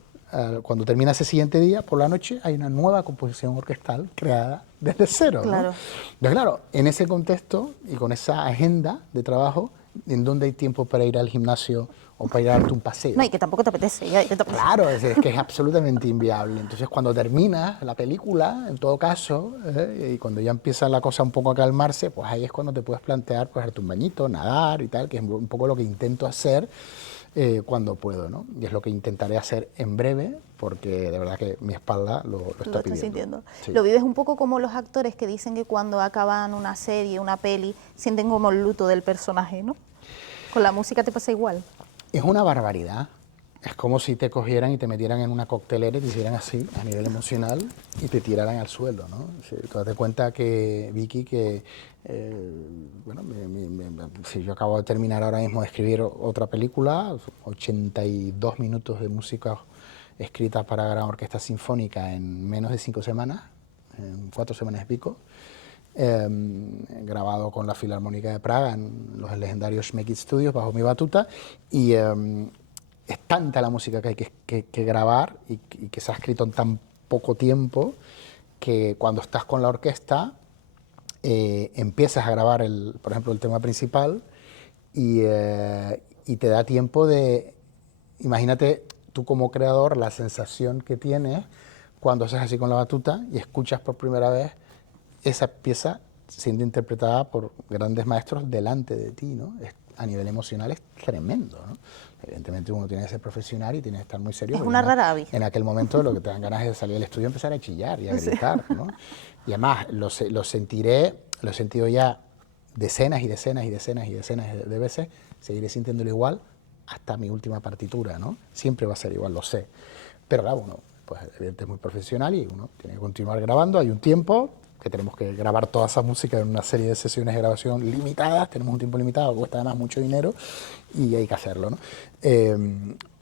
cuando termina ese siguiente día, por la noche, hay una nueva composición orquestal creada desde cero, ¿no? Claro. Entonces, claro, en ese contexto y con esa agenda de trabajo, ¿en dónde hay tiempo para ir al gimnasio o para ir a darte un paseo? No, y que tampoco te apetece. Ya, que te apetece. Claro, es que es absolutamente inviable. Entonces, cuando termina la película, en todo caso, y cuando ya empieza la cosa un poco a calmarse, pues ahí es cuando te puedes plantear, pues, darte un bañito, nadar y tal, que es un poco lo que intento hacer cuando puedo, ¿no? Y es lo que intentaré hacer en breve, porque de verdad que mi espalda lo está Lo estoy pidiendo. sintiendo. Sí. Lo vives un poco como los actores que dicen que cuando acaban una serie, una peli, sienten como el luto del personaje, ¿no? Con la música te pasa igual. Es una barbaridad. Es como si te cogieran y te metieran en una coctelera y te hicieran así, a nivel emocional, y te tiraran al suelo, ¿no? Si tú date cuenta que, Vicky, que, bueno, si yo acabo de terminar ahora mismo de escribir otra película, 82 minutos de música escrita para gran orquesta sinfónica en menos de 5 semanas, en 4 semanas y pico, grabado con la Filarmónica de Praga en los legendarios Schmeckit Studios bajo mi batuta, y es tanta la música que hay que grabar y que se ha escrito en tan poco tiempo que cuando estás con la orquesta empiezas a grabar, por ejemplo, el tema principal y te da tiempo de, imagínate tú como creador la sensación que tienes cuando haces así con la batuta y escuchas por primera vez esa pieza siendo interpretada por grandes maestros delante de ti, ¿no? A nivel emocional es tremendo, ¿no? Evidentemente uno tiene que ser profesional y tiene que estar muy serio. Es una rara avis. En aquel momento lo que te dan ganas es de salir del estudio y empezar a chillar y a gritar, ¿no? Y además lo he sentido ya decenas y decenas y decenas y decenas de veces, seguiré sintiéndolo igual hasta mi última partitura, ¿no? Siempre va a ser igual, lo sé. Pero claro, uno, pues evidentemente es muy profesional y uno tiene que continuar grabando, hay un tiempo que tenemos que grabar toda esa música en una serie de sesiones de grabación limitadas, tenemos un tiempo limitado, cuesta además mucho dinero y hay que hacerlo, ¿no?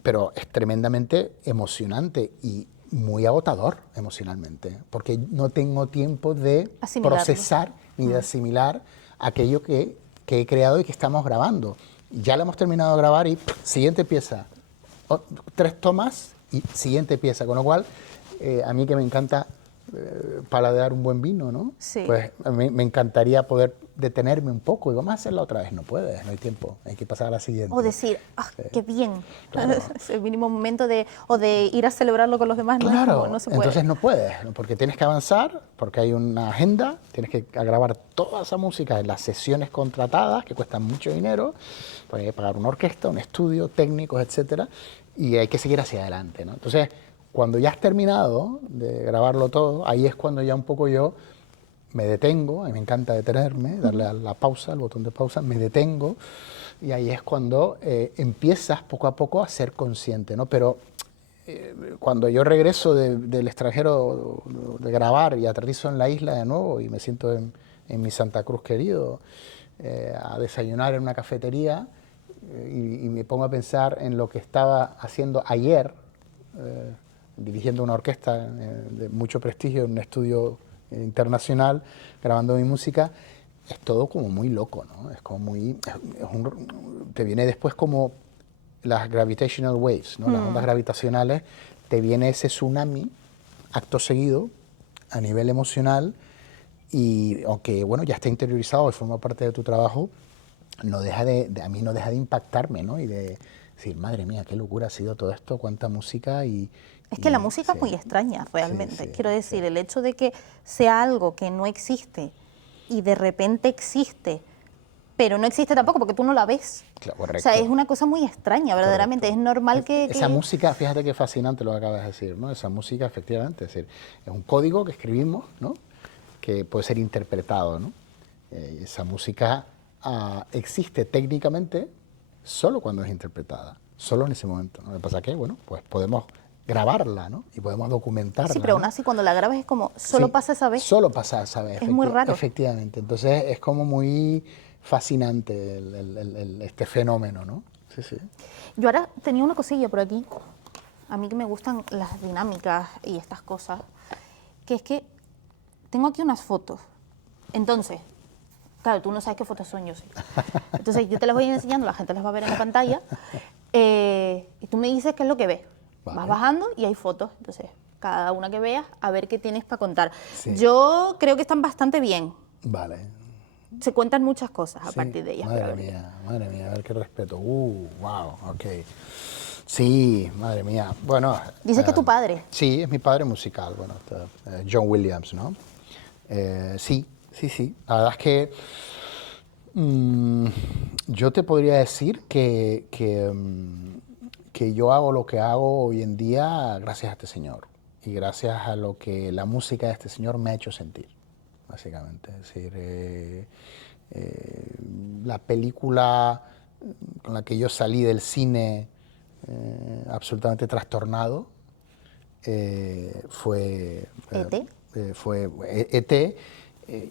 Pero es tremendamente emocionante y muy agotador emocionalmente, porque no tengo tiempo de procesar ni de asimilar aquello que he creado y que estamos grabando. Ya lo hemos terminado de grabar y siguiente pieza, 3 tomas y siguiente pieza, con lo cual a mí que me encanta paladear un buen vino, ¿no? Sí. Pues a mí me encantaría poder detenerme un poco y vamos a hacerla otra vez. No puedes, no hay tiempo, hay que pasar a la siguiente. O decir, ¡ah, qué bien! Claro. El mínimo momento de ir a celebrarlo con los demás, Claro, no se puede. entonces no puedes, ¿no? Porque tienes que avanzar, porque hay una agenda, tienes que grabar toda esa música en las sesiones contratadas, que cuestan mucho dinero, pues hay que pagar una orquesta, un estudio, técnicos, etcétera, y hay que seguir hacia adelante, ¿no? Entonces, cuando ya has terminado de grabarlo todo, ahí es cuando ya un poco yo me detengo, a mí me encanta detenerme, darle a la pausa, al botón de pausa, me detengo, y ahí es cuando empiezas poco a poco a ser consciente, ¿no? Pero cuando yo regreso del extranjero de grabar y aterrizo en la isla de nuevo y me siento en mi Santa Cruz querido a desayunar en una cafetería y me pongo a pensar en lo que estaba haciendo ayer, dirigiendo una orquesta de mucho prestigio en un estudio internacional, grabando mi música, es todo como muy loco, ¿no? Es como muy... te viene después como las gravitational waves, ¿no? Las ondas gravitacionales te viene ese tsunami, acto seguido, a nivel emocional, y aunque, bueno, ya está interiorizado y forma parte de tu trabajo, no deja a mí no deja de impactarme, ¿no? Y de decir, madre mía, qué locura ha sido todo esto, cuánta música Es que la y música sí, es muy extraña, realmente. sí, Quiero decir, sí. el hecho de que sea algo que no existe y de repente existe, pero no existe tampoco porque tú no la ves. Claro, O sea, correcto. es una cosa muy extraña, verdaderamente. Correcto. Es normal Esa música, fíjate qué fascinante lo que acabas de decir, ¿no? Esa música, efectivamente, es decir, es un código que escribimos, ¿no? Que puede ser interpretado, ¿no? Esa música existe técnicamente solo cuando es interpretada, solo en ese momento, ¿no? Lo que pasa es que, bueno, pues podemos grabarla, ¿no? Y podemos Sí, documentarla, pero aún ¿no? así cuando la grabas es como, solo Sí, pasa esa vez. solo pasa esa vez, Es muy raro. efectivamente. Entonces es como muy fascinante este fenómeno, ¿no? Sí, sí. Yo ahora tenía una cosilla por aquí, a mí que me gustan las dinámicas y estas cosas, que es que tengo aquí unas fotos. Entonces, claro, tú no sabes qué fotos son, yo sí. Entonces yo te las voy a ir enseñando, la gente las va a ver en la pantalla, y tú me dices qué es lo que ves. Vale. Vas bajando y hay fotos, entonces cada una que veas, a ver qué tienes para contar. Sí. Yo creo que están bastante bien, Vale. se cuentan muchas cosas a Sí, partir de ellas. Pero a madre mía, a ver qué respeto. Wow, ok. Sí, madre mía. Bueno. dices que es tu padre. Sí, es mi padre musical, bueno, John Williams, ¿no? Sí, sí, sí. La verdad es que yo te podría decir que yo hago lo que hago hoy en día gracias a este señor y gracias a lo que la música de este señor me ha hecho sentir, básicamente. Es decir, la película con la que yo salí del cine absolutamente trastornado fue E.T.. fue E.T.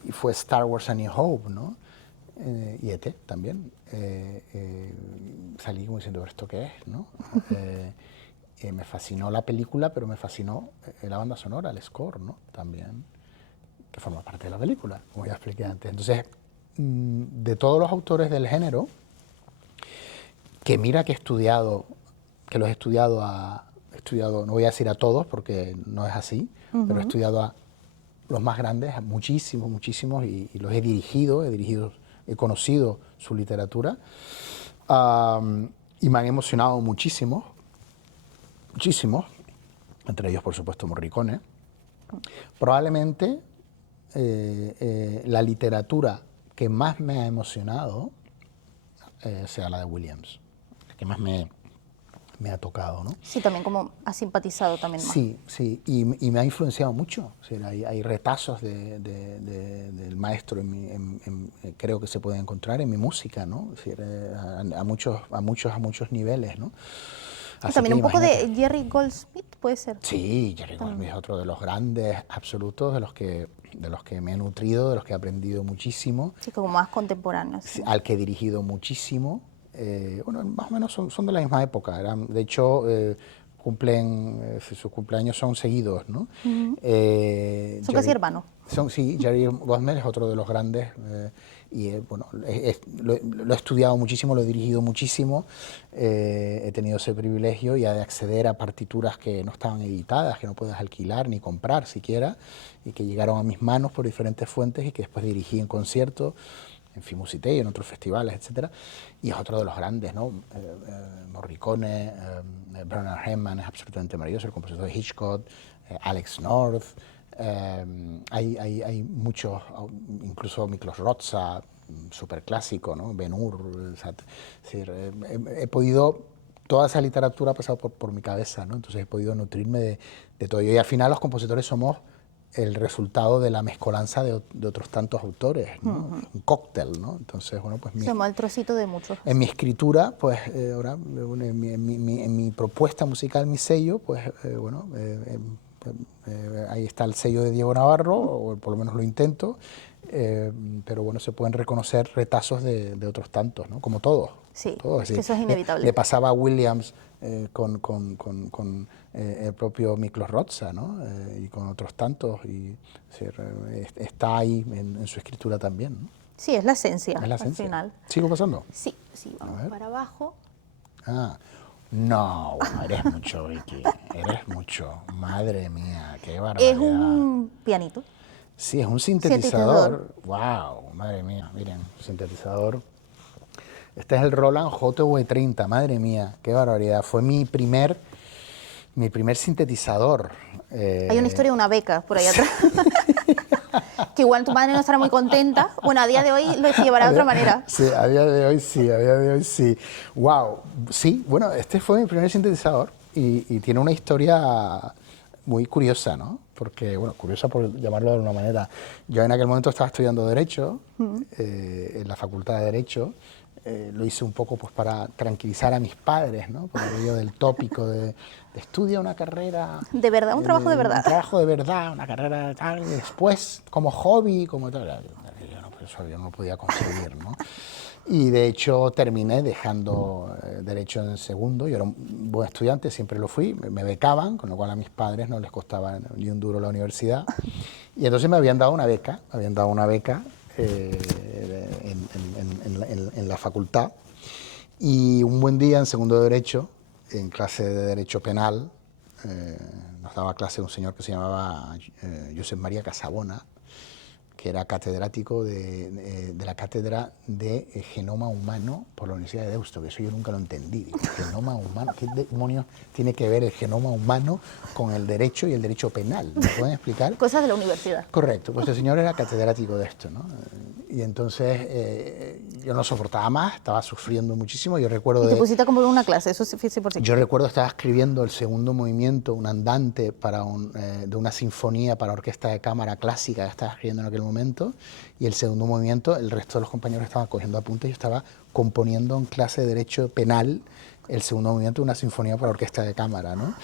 Y fue Star Wars A New Hope, ¿no? Y E.T. también. Salí como diciendo, ¿esto qué es? ¿No? Me fascinó la película, pero me fascinó la banda sonora, el score, ¿no? También, que forma parte de la película, como ya expliqué antes. Entonces, de todos los autores del género, que mira que he estudiado, que los he estudiado no voy a decir a todos porque no es así, pero he estudiado a los más grandes, a muchísimos, muchísimos, y los he dirigido, he conocido su literatura, y me han emocionado muchísimo, muchísimos, entre ellos, por supuesto, Morricone. Probablemente la literatura que más me ha emocionado sea la de Williams, la que más me ha tocado, ¿no? Sí, también como has simpatizado también más. Sí, sí, y me ha influenciado mucho. O sea, hay retazos del maestro, creo que se pueden encontrar en mi música, ¿no? Es decir, a muchos niveles, ¿no? Y Así también que un poco imagínate. de Jerry Goldsmith, puede ser. Sí, Jerry Goldsmith es otro de los grandes absolutos de los que me he nutrido, de los que he aprendido muchísimo, Sí, como más contemporáneo. Sí. al que he dirigido muchísimo. Bueno, más o menos son de la misma época. De hecho, sus cumpleaños son seguidos, ¿no? Son casi hermanos. Sí, Jerry Goldsmith es otro de los grandes. Bueno, lo he estudiado muchísimo, lo he dirigido muchísimo. He tenido ese privilegio ya de acceder a partituras que no estaban editadas, que no puedes alquilar ni comprar siquiera, y que llegaron a mis manos por diferentes fuentes y que después dirigí en conciertos, en Fimusité y en otros festivales, etcétera. Y es otro de los grandes, ¿no? Morricone, Bernard Herrmann es absolutamente maravilloso, el compositor de Hitchcock, Alex North, hay muchos, incluso Miklos Rozsa, súper clásico, ¿no? Ben-Hur, es decir, he podido, toda esa literatura ha pasado por mi cabeza, ¿no? Entonces he podido nutrirme de todo ello. Y al final los compositores somos el resultado de la mezcolanza de otros tantos autores, ¿no? Un cóctel, ¿no? Entonces, bueno, pues Somos el trocito de muchos. en mi escritura, pues ahora, en mi propuesta musical, mi sello, pues bueno, ahí está el sello de Diego Navarro, o por lo menos lo intento, pero bueno, se pueden reconocer retazos de otros tantos, ¿no? Como todos. Sí, todos. es que eso es inevitable. Le pasaba a Williams con el propio Miklos Rozsa, ¿no? Y con otros tantos, y es decir, está ahí en su escritura también, ¿no? Sí, es la esencia, Es la esencia. al final. ¿Sigo pasando? Sí, sí, vamos para abajo. No, bueno, eres mucho, Vicky, eres mucho. Madre mía, qué Es barbaridad. un pianito. Sí, es un Sintetizador. sintetizador. Wow, madre mía, miren, sintetizador. Este es el Roland JV30, madre mía, qué barbaridad. Fue mi primer sintetizador. Hay una historia de una beca por ahí atrás. Que igual tu madre no estará muy contenta. Bueno, a día de hoy lo llevará de otra manera. Sí, a día de hoy sí, a día de hoy sí. Wow, sí, bueno, este fue mi primer sintetizador y tiene una historia muy curiosa, ¿no? Porque, bueno, curiosa por llamarlo de alguna manera. Yo en aquel momento estaba estudiando Derecho, en la Facultad de Derecho. Lo hice un poco pues para tranquilizar a mis padres, ¿no? Por aquello del tópico de estudia una carrera... De verdad, un trabajo de verdad. Un trabajo de verdad, una carrera tal, y después como hobby, como tal. Eso yo no lo podía conseguir, ¿no? Y de hecho terminé dejando Derecho en segundo. Yo era un buen estudiante, siempre lo fui, me becaban, con lo cual a mis padres no les costaba ni un duro la universidad. Y entonces me habían dado una beca, en la facultad. Y un buen día en segundo de Derecho, en clase de Derecho Penal, nos daba clase un señor que se llamaba Josep María Casabona, que era catedrático de la cátedra de Genoma Humano por la Universidad de Deusto, que eso yo nunca lo entendí. Digo, genoma humano, ¿qué demonios tiene que ver el genoma humano con el derecho y el derecho penal? ¿Me pueden explicar? Cosas de la universidad. Correcto, pues el señor era catedrático de esto, ¿no? Y entonces yo no soportaba más, estaba sufriendo muchísimo. Yo recuerdo Y te pusiste a componer una clase, eso sí por sí. yo recuerdo estaba escribiendo el segundo movimiento, un andante de una sinfonía para orquesta de cámara clásica que estaba escribiendo en aquel momento, y el segundo movimiento, el resto de los compañeros estaban cogiendo apuntes y yo estaba componiendo en clase de Derecho Penal el segundo movimiento de una sinfonía para orquesta de cámara, ¿no?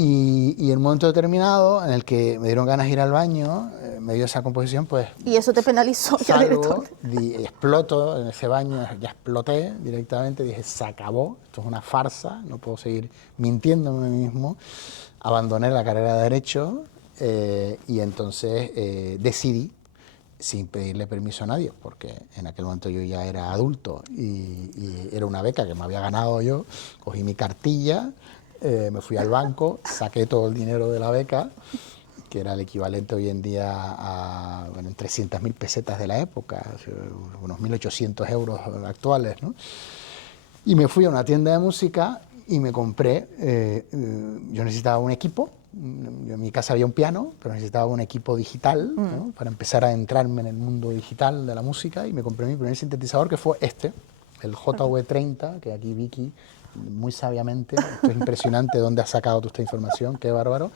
Y en un momento determinado, en el que me dieron ganas de ir al baño, me dio esa composición, pues... Y eso te penalizó ya Salgo, directamente. exploto en ese baño, ya exploté directamente, dije, se acabó, esto es una farsa, no puedo seguir mintiéndome a mí mismo. Abandoné la carrera de Derecho y entonces decidí, sin pedirle permiso a nadie, porque en aquel momento yo ya era adulto y era una beca que me había ganado yo, cogí mi cartilla, me fui al banco, saqué todo el dinero de la beca, que era el equivalente hoy en día a bueno, 300.000 pesetas de la época, unos 1.800 euros actuales, ¿no? Y me fui a una tienda de música y me compré, yo necesitaba un equipo, en mi casa había un piano, pero necesitaba un equipo digital, ¿no? Para empezar a entrarme en el mundo digital de la música, y me compré mi primer sintetizador, que fue este, el JV30, que aquí Vicky, muy sabiamente, esto es impresionante dónde has sacado tú esta información, qué bárbaro,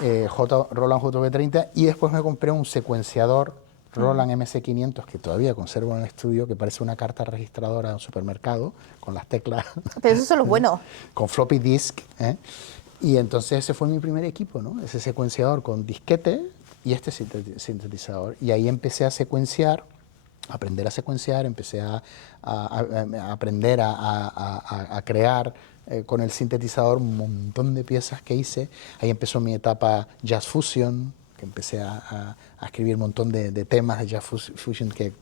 Roland JV30, y después me compré un secuenciador Roland MC500, que todavía conservo en el estudio, que parece una carta registradora de un supermercado, con las teclas. Pero eso es lo bueno. Con floppy disk, ¿eh? Y entonces ese fue mi primer equipo, ¿no? Ese secuenciador con disquete y este sintetizador. Y ahí empecé a secuenciar, a aprender a secuenciar, empecé a aprender a crear con el sintetizador un montón de piezas que hice. Ahí empezó mi etapa Jazz Fusion, que empecé a escribir un montón de temas de Jazz Fusion que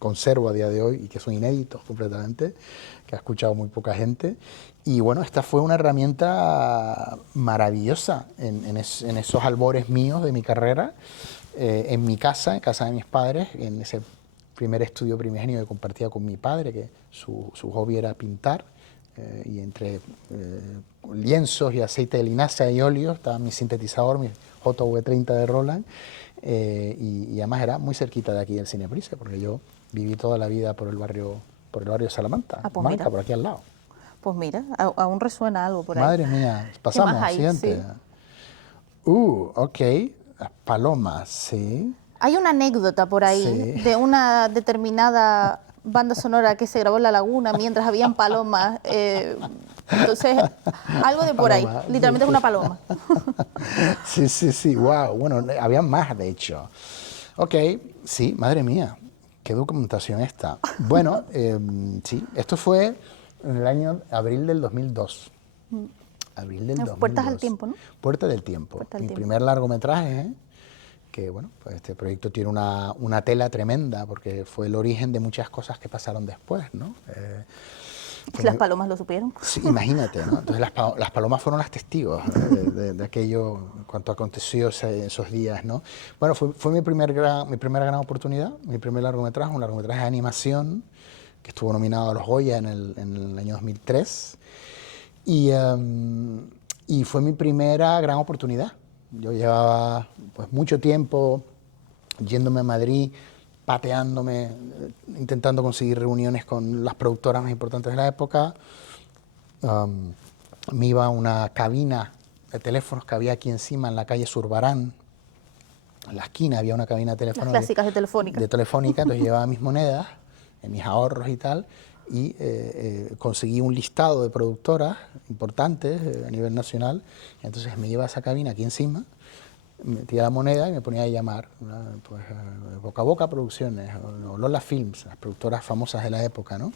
conservo a día de hoy y que son inéditos completamente, que ha escuchado muy poca gente. Y bueno, esta fue una herramienta maravillosa en esos albores míos de mi carrera, en mi casa, en casa de mis padres, en ese primer estudio primigenio que compartía con mi padre, que su hobby era pintar, y entre lienzos y aceite de linaza y óleo estaba mi sintetizador, mi JV30 de Roland, y además era muy cerquita de aquí del Cineprice, porque yo viví toda la vida por el barrio de Salamanca, Ah, pues Marca, mira. por aquí al lado. Pues mira, aún resuena algo por ahí. Madre mía, ¿Qué pasamos más al hay? siguiente. Sí. Ok, las palomas, sí. Hay una anécdota por ahí Sí. de una determinada banda sonora que se grabó en La Laguna mientras habían palomas. Entonces, algo de por ahí. Paloma, Literalmente es una paloma. Sí, wow. Bueno, había más, de hecho. Ok, sí, madre mía, qué documentación esta. Bueno, sí, esto fue en el año abril del 2002. Abril del 2002. Puertas al tiempo, ¿no? Puerta del Tiempo. Puerta al Mi tiempo. primer largometraje, que bueno, pues este proyecto tiene una tela tremenda, porque fue el origen de muchas cosas que pasaron después, ¿no? ¿Las palomas lo supieron? Sí, imagínate, ¿no? Entonces las palomas fueron las testigos, ¿no? de aquello, cuanto aconteció esos días, ¿no? Bueno, fue mi primera gran oportunidad, mi primer largometraje, un largometraje de animación que estuvo nominado a los Goya en el año 2003 y fue mi primera gran oportunidad. Yo llevaba pues mucho tiempo yéndome a Madrid, pateándome, intentando conseguir reuniones con las productoras más importantes de la época. Me iba a una cabina de teléfonos que había aquí encima en la calle Zurbarán. En la esquina había una cabina de teléfonos. Las clásicas de Telefónica. De Telefónica, entonces llevaba mis monedas, mis ahorros y tal, y conseguí un listado de productoras importantes a nivel nacional. Entonces me iba a esa cabina aquí encima, metía la moneda y me ponía a llamar, ¿no? Pues, Boca a Boca Producciones, o Lola Films, las productoras famosas de la época, ¿no?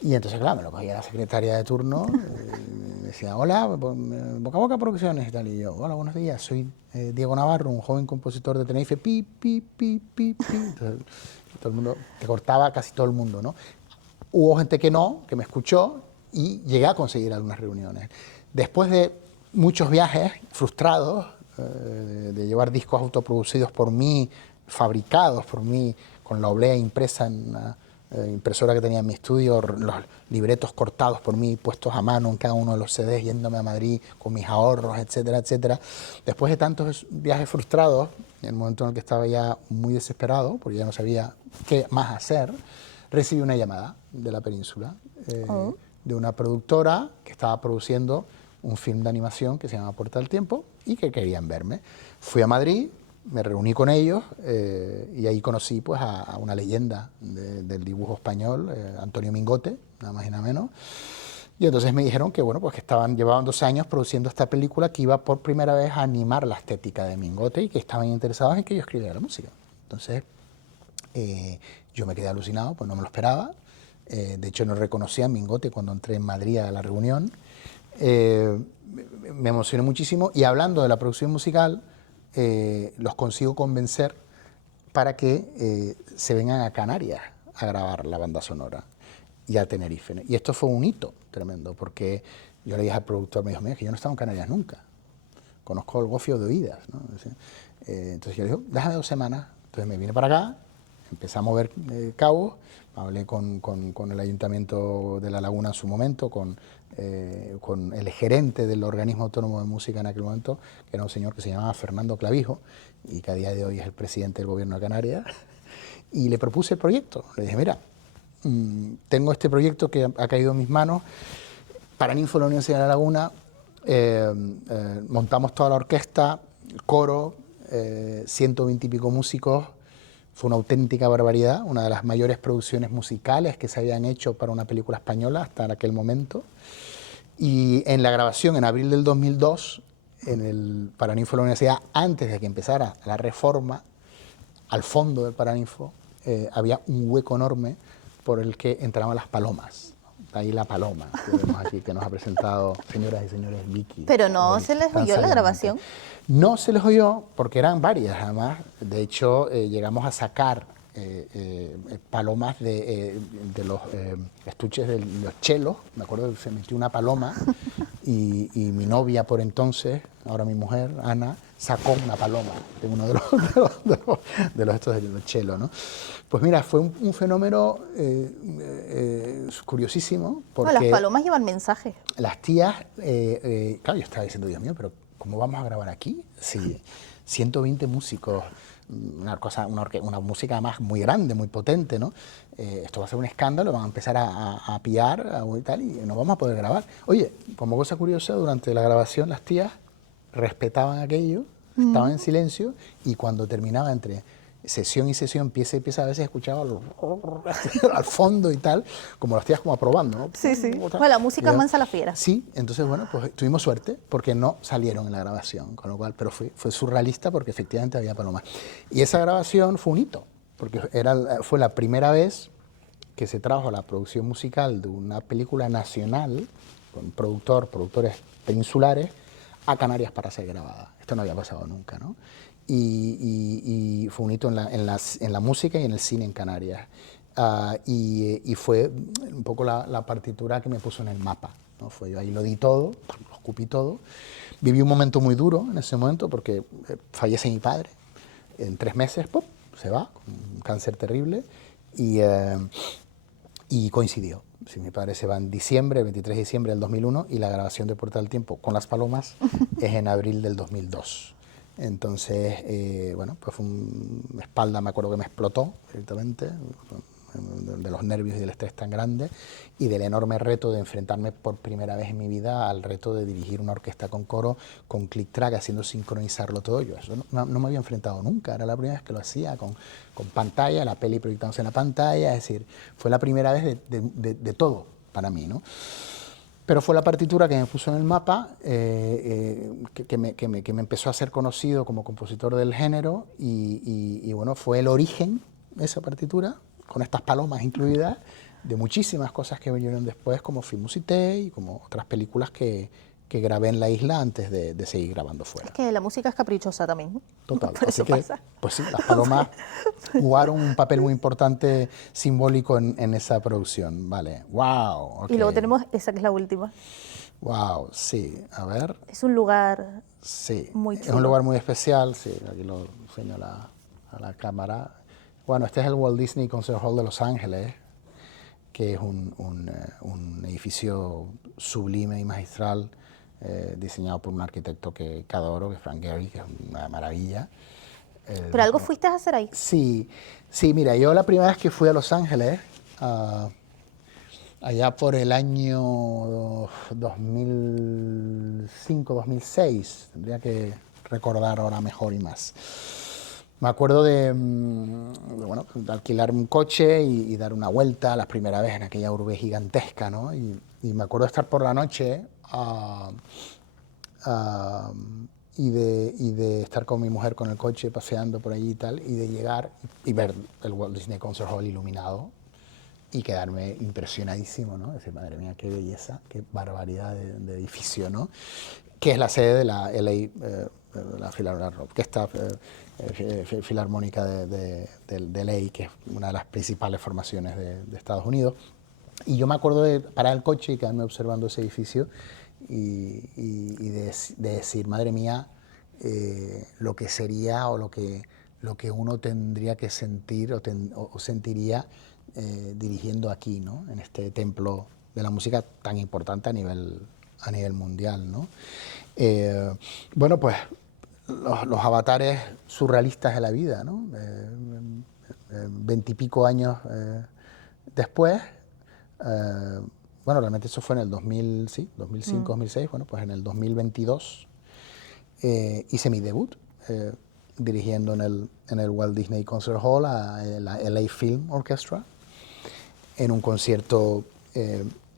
Y entonces, claro, me lo cogía la secretaria de turno, me decía, hola, Boca a Boca Producciones y tal, y yo, hola, buenos días, soy Diego Navarro, un joven compositor de Tenerife, pi, pi, pi, pi, pi. Entonces, todo el mundo, te cortaba casi todo el mundo, ¿no? Hubo gente que no, que me escuchó, y llegué a conseguir algunas reuniones. Después de muchos viajes frustrados, de llevar discos autoproducidos por mí, fabricados por mí, con la oblea impresa en una impresora que tenía en mi estudio, los libretos cortados por mí, puestos a mano en cada uno de los CDs, yéndome a Madrid con mis ahorros, etcétera, etcétera. Después de tantos viajes frustrados, en el momento en el que estaba ya muy desesperado, porque ya no sabía qué más hacer, recibí una llamada de la península, de una productora que estaba produciendo un film de animación que se llama Puerta del Tiempo y que querían verme. Fui a Madrid, me reuní con ellos y ahí conocí pues a una leyenda del dibujo español, Antonio Mingote, nada más y nada menos. Y entonces me dijeron que bueno, pues que llevaban 2 años produciendo esta película que iba por primera vez a animar la estética de Mingote y que estaban interesados en que yo escribiera la música. Entonces yo me quedé alucinado, pues no me lo esperaba. De hecho no reconocía a Mingote cuando entré en Madrid a la reunión. Me emocioné muchísimo y hablando de la producción musical, los consigo convencer para que se vengan a Canarias a grabar la banda sonora y a Tenerife, ¿no? Y esto fue un hito tremendo, porque yo le dije al productor, me dijo, mira, que yo no he estado en Canarias nunca, conozco el gofio de oídas, ¿no? Entonces yo le dije, déjame 2 semanas. Entonces me vine para acá, empecé a mover cabos, hablé con el Ayuntamiento de La Laguna en su momento, con el gerente del organismo autónomo de música en aquel momento, que era un señor que se llamaba Fernando Clavijo y que a día de hoy es el presidente del gobierno de Canarias, y le propuse el proyecto. Le dije, mira, tengo este proyecto que ha caído en mis manos, Paraninfo de la Universidad de La Laguna, montamos toda la orquesta, el coro, 120 y pico músicos. Fue una auténtica barbaridad, una de las mayores producciones musicales que se habían hecho para una película española hasta aquel momento. Y en la grabación, en abril del 2002, en el Paraninfo de la Universidad, antes de que empezara la reforma, al fondo del Paraninfo había un hueco enorme por el que entraban las palomas. Ahí la paloma que vemos aquí, que nos ha presentado, señoras y señores, Vicky. Pero no se les oyó la grabación. No se les oyó porque eran varias, además. De hecho, llegamos a sacar palomas de los estuches de los chelos. Me acuerdo que se metió una paloma y mi novia por entonces, ahora mi mujer, Ana, sacó una paloma de uno de los estos de los chelos, ¿no? Pues mira, fue un fenómeno curiosísimo. Porque No, las palomas llevan mensajes. las tías, claro, yo estaba diciendo, Dios mío, pero ¿cómo vamos a grabar aquí? Sí, 120 músicos, una música además muy grande, muy potente, ¿no? Esto va a ser un escándalo, van a empezar a pillar y tal, y no vamos a poder grabar. Oye, como cosa curiosa, durante la grabación las tías respetaban aquello, estaban en silencio, y cuando terminaba entre sesión y sesión, pieza y pieza, a veces escuchaba al fondo y tal, como las tías como aprobando, ¿no? Sí, sí. Bueno, la música mansa la fiera. Sí, entonces bueno, pues tuvimos suerte porque no salieron en la grabación, con lo cual, pero fue surrealista porque efectivamente había palomas. Y esa grabación fue un hito, porque fue la primera vez que se trajo la producción musical de una película nacional, con productores peninsulares, a Canarias para ser grabada. Esto no había pasado nunca, ¿no? Y fue un hito en la música y en el cine en Canarias. y fue un poco la partitura que me puso en el mapa, ¿no? Fue, yo ahí lo di todo, lo escupí todo. Viví un momento muy duro en ese momento porque fallece mi padre. En 3 meses, ¡pum!, se va, con un cáncer terrible, y coincidió. Sí, mi padre se va en diciembre, el 23 de diciembre del 2001, y la grabación de Puerta del Tiempo con Las Palomas es en abril del 2002. Entonces, bueno, pues fue una espalda, me acuerdo que me explotó directamente, de los nervios y del estrés tan grande, y del enorme reto de enfrentarme por primera vez en mi vida al reto de dirigir una orquesta con coro, con click track, haciendo sincronizarlo todo. Yo eso no me había enfrentado nunca, era la primera vez que lo hacía, con pantalla, la peli proyectándose en la pantalla, es decir, fue la primera vez de todo para mí, ¿no? Pero fue la partitura que me puso en el mapa, que me empezó a ser conocido como compositor del género, y bueno, fue el origen, esa partitura, con estas palomas incluidas, de muchísimas cosas que vinieron después, como Film Musité y como otras películas que grabé en la isla antes de seguir grabando fuera. Es que la música es caprichosa también, ¿no? Total. Por Así eso que, pasa. pues sí, las palomas jugaron un papel muy importante, simbólico en esa producción. Vale, wow. Y luego Ok. tenemos esa que es la última. Wow, sí, a ver. Es un lugar Sí, muy es chulo. un lugar muy especial, sí, aquí lo enseño a la cámara. Bueno, este es el Walt Disney Concert Hall de Los Ángeles, que es un edificio sublime y magistral, diseñado por un arquitecto que adoro, que es Frank Gehry, que es una maravilla. Pero algo fuiste a hacer ahí. Sí, sí, mira, yo la primera vez que fui a Los Ángeles, allá por el año 2005, 2006, tendría que recordar ahora mejor y más. Me acuerdo bueno, de alquilar un coche y dar una vuelta la primera vez en aquella urbe gigantesca, ¿no? Y me acuerdo de estar por la noche y de estar con mi mujer con el coche paseando por allí y tal, y de llegar y ver el Walt Disney Concert Hall iluminado y quedarme impresionadísimo, ¿no? Decir, madre mía, qué belleza, qué barbaridad de edificio, ¿no? Que es la sede de la la Orquesta Filarmónica de LA, que es una de las principales formaciones de Estados Unidos. Y yo me acuerdo de parar el coche y quedarme observando ese edificio y de decir, madre mía, lo que sería o lo que uno tendría que sentir o sentiría dirigiendo aquí, ¿no? En este templo de la música tan importante a nivel mundial, ¿no? Bueno, pues los avatares surrealistas de la vida, ¿no? 20 y pico años después, bueno, realmente eso fue en el 2000, sí, 2005, 2006, bueno, pues en el 2022 hice mi debut dirigiendo en el Walt Disney Concert Hall a la LA Film Orchestra, en un concierto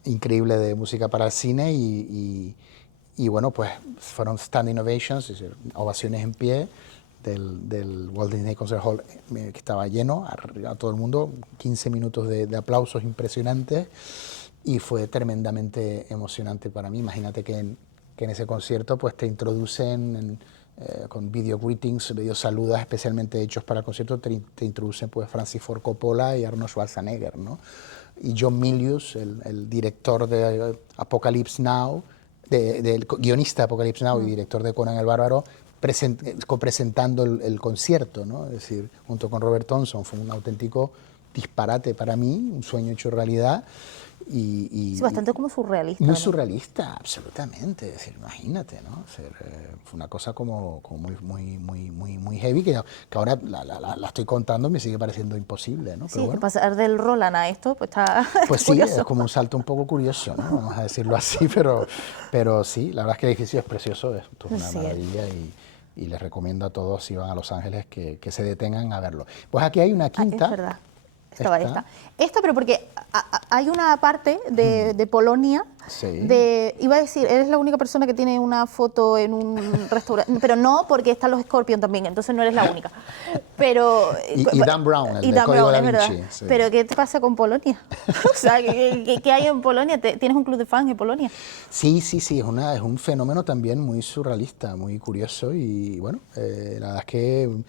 increíble de música para el cine y bueno, pues fueron standing ovations, es decir, ovaciones en pie del Walt Disney Concert Hall, que estaba lleno, a todo el mundo, 15 minutos de aplausos impresionantes, y fue tremendamente emocionante para mí. Imagínate que en ese concierto pues te introducen con video greetings, video saludas especialmente hechos para el concierto, te introducen pues Francis Ford Coppola y Arnold Schwarzenegger, ¿no? Y John Milius, el director de Apocalypse Now, del guionista de Apocalypse Now y director de Conan el Bárbaro, copresentando el concierto, ¿no? Es decir, junto con Robert Thompson. Fue un auténtico disparate para mí, un sueño hecho realidad. Sí, bastante como surrealista. Muy ¿no? surrealista, absolutamente. Es decir, imagínate, ¿no? Fue una cosa como muy heavy que ahora la estoy contando y me sigue pareciendo imposible, ¿no? Sí, Pero es bueno, que pasar del Roland a esto, pues está pues sí, curioso. es como un salto un poco curioso, ¿no? Vamos a decirlo así, pero sí, la verdad es que el edificio es precioso, es una Sí. maravilla y les recomiendo a todos, si van a Los Ángeles, que se detengan a verlo. Pues aquí hay una Ah, quinta. es verdad. Esta, pero porque hay una parte de Polonia, Sí. iba a decir, eres la única persona que tiene una foto en un restaurante, pero no, porque están los Scorpion también, entonces no eres la única. Pero Y Dan Brown, el y de Dan Código Brown, Da es verdad. Vinci, sí. Pero ¿qué te pasa con Polonia? O sea, ¿qué hay en Polonia? ¿Tienes un club de fans en Polonia? Sí, es un fenómeno también muy surrealista, muy curioso y bueno, la verdad es que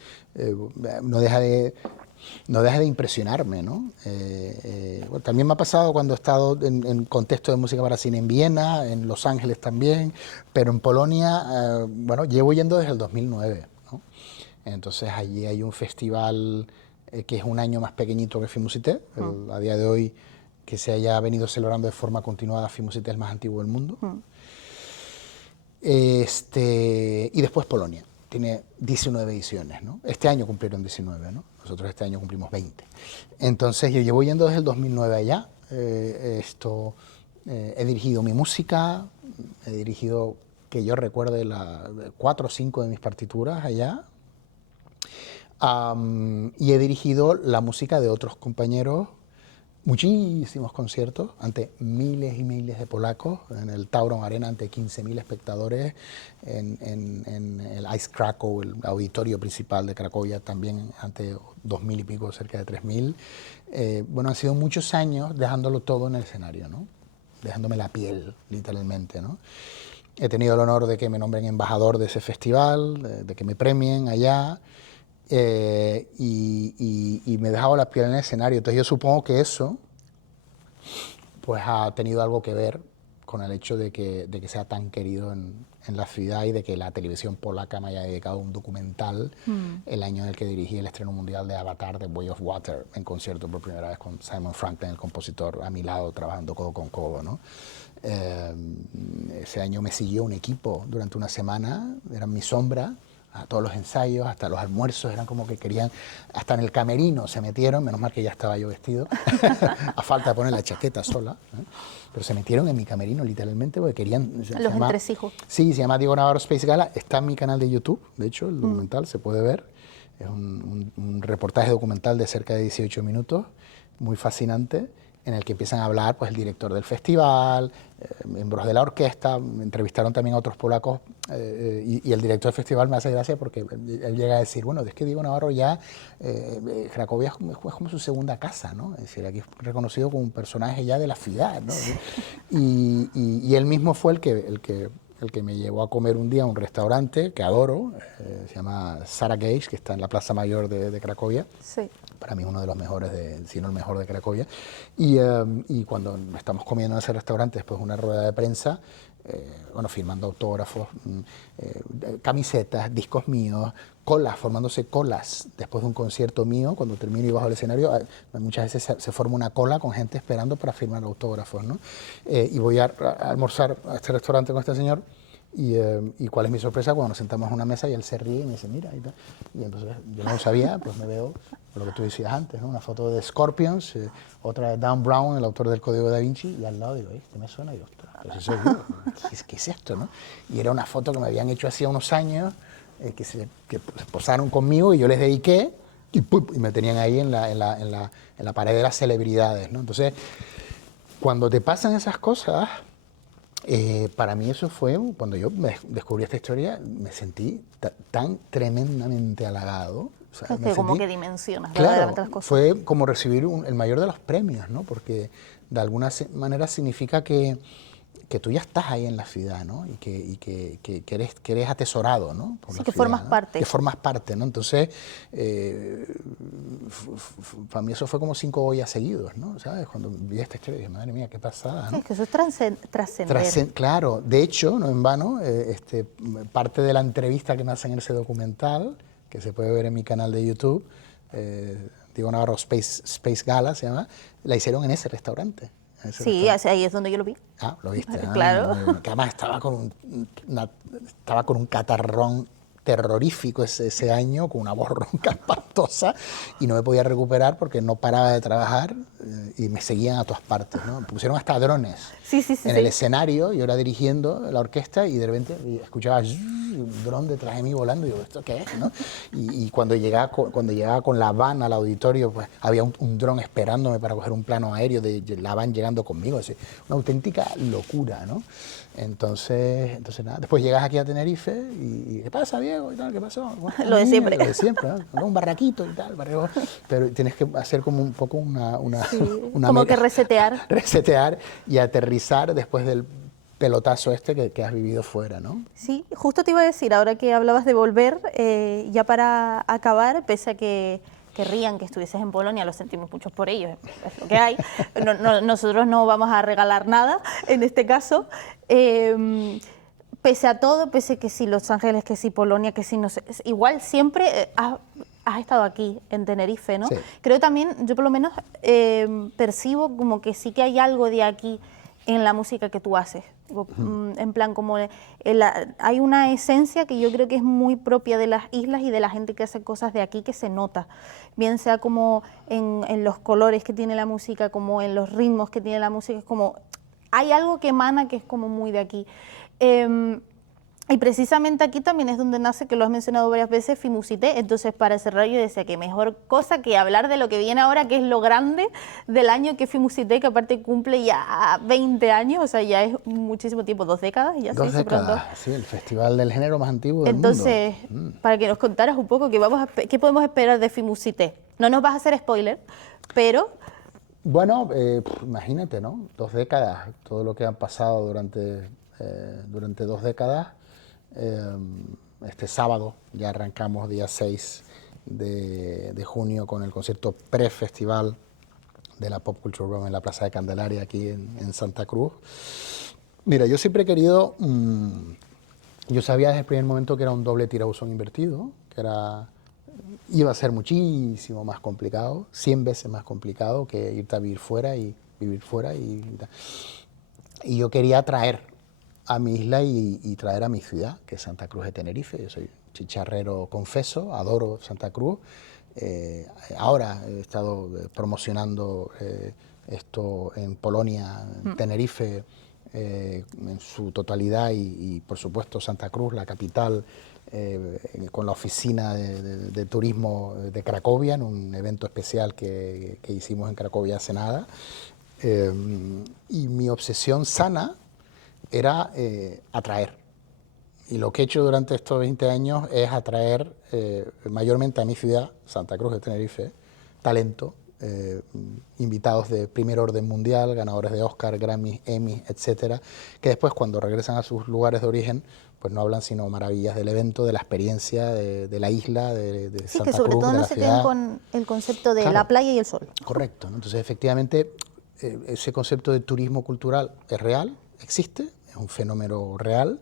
no deja de no deja de impresionarme, ¿no? Bueno, también me ha pasado cuando he estado en contexto de música para cine en Viena, en Los Ángeles también, pero en Polonia, bueno, llevo yendo desde el 2009, ¿no? Entonces allí hay un festival que es un año más pequeñito que Filmusité, a día de hoy que se haya venido celebrando de forma continuada. Filmusité es el más antiguo del mundo. Y después Polonia, tiene 19 ediciones, ¿no? Este año cumplieron 19, ¿no? Nosotros este año cumplimos 20. Entonces yo llevo yendo desde el 2009 allá. He dirigido mi música, he dirigido, que yo recuerde, 4 o 5 de mis partituras allá. Y he dirigido la música de otros compañeros, muchísimos conciertos ante miles y miles de polacos, en el Tauron Arena ante 15.000 espectadores, en el Ice Krakow, el auditorio principal de Cracovia, también ante 2.000 y pico, cerca de 3.000. Bueno, han sido muchos años dejándolo todo en el escenario, ¿no? Dejándome la piel, literalmente, ¿no? He tenido el honor de que me nombren embajador de ese festival, de que me premien allá. Y me he dejado la piel en el escenario. Entonces yo supongo que eso pues ha tenido algo que ver con el hecho de que sea tan querido en la ciudad, y de que la televisión polaca me haya dedicado un documental el año en el que dirigí el estreno mundial de Avatar, The Way of Water, en concierto por primera vez con Simon Franklin, el compositor, a mi lado, trabajando codo con codo, ¿no? Ese año me siguió un equipo durante una semana, eran mi sombra, a todos los ensayos, hasta los almuerzos, eran como que querían, hasta en el camerino se metieron, menos mal que ya estaba yo vestido, a falta de poner la chaqueta sola, ¿eh? Pero se metieron en mi camerino literalmente porque querían... Los entresijos. Sí, se llama Diego Navarro Space Gala, está en mi canal de YouTube, de hecho, el documental se puede ver, es un reportaje documental de cerca de 18 minutos, muy fascinante, en el que empiezan a hablar pues, el director del festival, miembros de la orquesta, me entrevistaron también a otros polacos, y el director del festival me hace gracia porque él llega a decir, bueno, es que Diego Navarro ya, Cracovia es como su segunda casa, ¿no? Es decir, aquí es reconocido como un personaje ya de la ciudad, ¿no? Y él mismo fue el que me llevó a comer un día a un restaurante que adoro, se llama Sarah Gage, que está en la Plaza Mayor de Cracovia. Sí. Para mí uno de los mejores, si no el mejor de Cracovia. Y cuando estamos comiendo en ese restaurante, después de una rueda de prensa, bueno, firmando autógrafos, camisetas, discos míos, colas, formándose colas después de un concierto mío, cuando termino y bajo el escenario, muchas veces se forma una cola con gente esperando para firmar autógrafos, ¿no? Y voy a almorzar a este restaurante con este señor. Y cuál es mi sorpresa cuando nos sentamos a una mesa y él se ríe y me dice, mira, y tal. Y entonces yo no lo sabía, pues me veo lo que tú decías antes, ¿no? Una foto de Scorpions, otra de Dan Brown, el autor del Código Da Vinci, y al lado digo, este me suena, y digo, ostras, pues eso seguro, ¿qué es esto, no? Y era una foto que me habían hecho hacía unos años, que se posaron conmigo y yo les dediqué, y me tenían ahí en la pared de las celebridades, ¿no? Entonces, cuando te pasan esas cosas... para mí eso fue, cuando yo descubrí esta historia, me sentí tan tremendamente halagado. O sea, Es que como que dimensionas claro, verdaderamente las cosas. fue como recibir el mayor de los premios, ¿no? Porque de alguna manera significa que tú ya estás ahí en la ciudad, ¿no? Y que eres atesorado, ¿no? Por Sí, la que ciudad, formas ¿no? parte. Que formas parte, ¿no? Entonces, para mí eso fue como 5 Goyas seguidos, ¿no? ¿Sabes? Cuando vi esta historia dije, madre mía, qué pasada, ¿no? Sí, es que eso es trascender. Claro, de hecho, no en vano, parte de la entrevista que me hacen en ese documental, que se puede ver en mi canal de YouTube, Diego Navarro Space Gala se llama, la hicieron en ese restaurante. Sí, ahí es donde yo lo vi. Ah, lo viste. Claro. Que además estaba con un catarrón terrorífico ese año, con una voz ronca espantosa, y no me podía recuperar porque no paraba de trabajar, y me seguían a todas partes, ¿no? Pusieron hasta drones en el escenario, yo era dirigiendo la orquesta y de repente escuchaba un dron detrás de mí volando y digo, ¿esto qué es, no? Y cuando llegaba con la van al auditorio, pues había un dron esperándome para coger un plano aéreo de la van llegando conmigo, es una auténtica locura, ¿no? Entonces nada, después llegas aquí a Tenerife y ¿qué pasa, Diego? ¿Y tal? ¿Qué pasó? Bueno, Lo de siempre. Lo de siempre, ¿no? Un barraquito y tal, pero tienes que hacer como un poco una como que resetear. Resetear y aterrizar después del pelotazo que has vivido fuera, ¿no? Sí, justo te iba a decir, ahora que hablabas de volver, ya para acabar, pese a que querrían que estuvieses en Polonia, lo sentimos muchos por ellos, es lo que hay. Nosotros no vamos a regalar nada en este caso. Pese a todo, pese a que sí Los Ángeles, que sí Polonia, que sí no sé, igual siempre has estado aquí en Tenerife, ¿no? Sí. Creo también, yo por lo menos percibo como que sí que hay algo de aquí en la música que tú haces. En plan, como hay una esencia que yo creo que es muy propia de las islas y de la gente que hace cosas de aquí que se nota, bien sea como en los colores que tiene la música, como en los ritmos que tiene la música, es como hay algo que emana que es como muy de aquí. Y precisamente aquí también es donde nace, que lo has mencionado varias veces, Fimusité. Entonces, para cerrar, yo decía que mejor cosa que hablar de lo que viene ahora, que es lo grande del año que es Fimusité, que aparte cumple ya 20 años, o sea, ya es muchísimo tiempo, 2 décadas. Ya 2 décadas, sí, el festival del género más antiguo del Entonces, mundo. para que nos contaras un poco qué podemos esperar de Fimusité. No nos vas a hacer spoiler, pero... Bueno, imagínate, ¿no? 2 décadas, todo lo que han pasado durante 2 décadas. Este sábado ya arrancamos día 6 de junio con el concierto pre-festival de la Pop Culture Room en la Plaza de Candelaria aquí en Santa Cruz. Mira, yo siempre he querido, yo sabía desde el primer momento que era un doble tirabuzón invertido, que iba a ser muchísimo más complicado, 100 veces más complicado que irte a vivir fuera y vivir fuera. Y yo quería traer a mi isla y traer a mi ciudad, que es Santa Cruz de Tenerife. Yo soy chicharrero confeso, adoro Santa Cruz. Ahora he estado promocionando esto en Polonia, en Tenerife, en su totalidad y por supuesto Santa Cruz, la capital, con la oficina de turismo de Cracovia, en un evento especial que hicimos en Cracovia hace nada. Y mi obsesión sana era atraer. Y lo que he hecho durante estos 20 años es atraer mayormente a mi ciudad, Santa Cruz de Tenerife, talento, invitados de primer orden mundial, ganadores de Oscar, Grammy, Emmy, etcétera, que después cuando regresan a sus lugares de origen, pues no hablan sino maravillas del evento, de la experiencia, de la isla, de Sí, Santa que sobre Cruz, todo de no la se ciudad. queden con el concepto de Claro. la playa y el sol. Correcto, ¿no? Entonces, efectivamente, ese concepto de turismo cultural es real, existe, es un fenómeno real.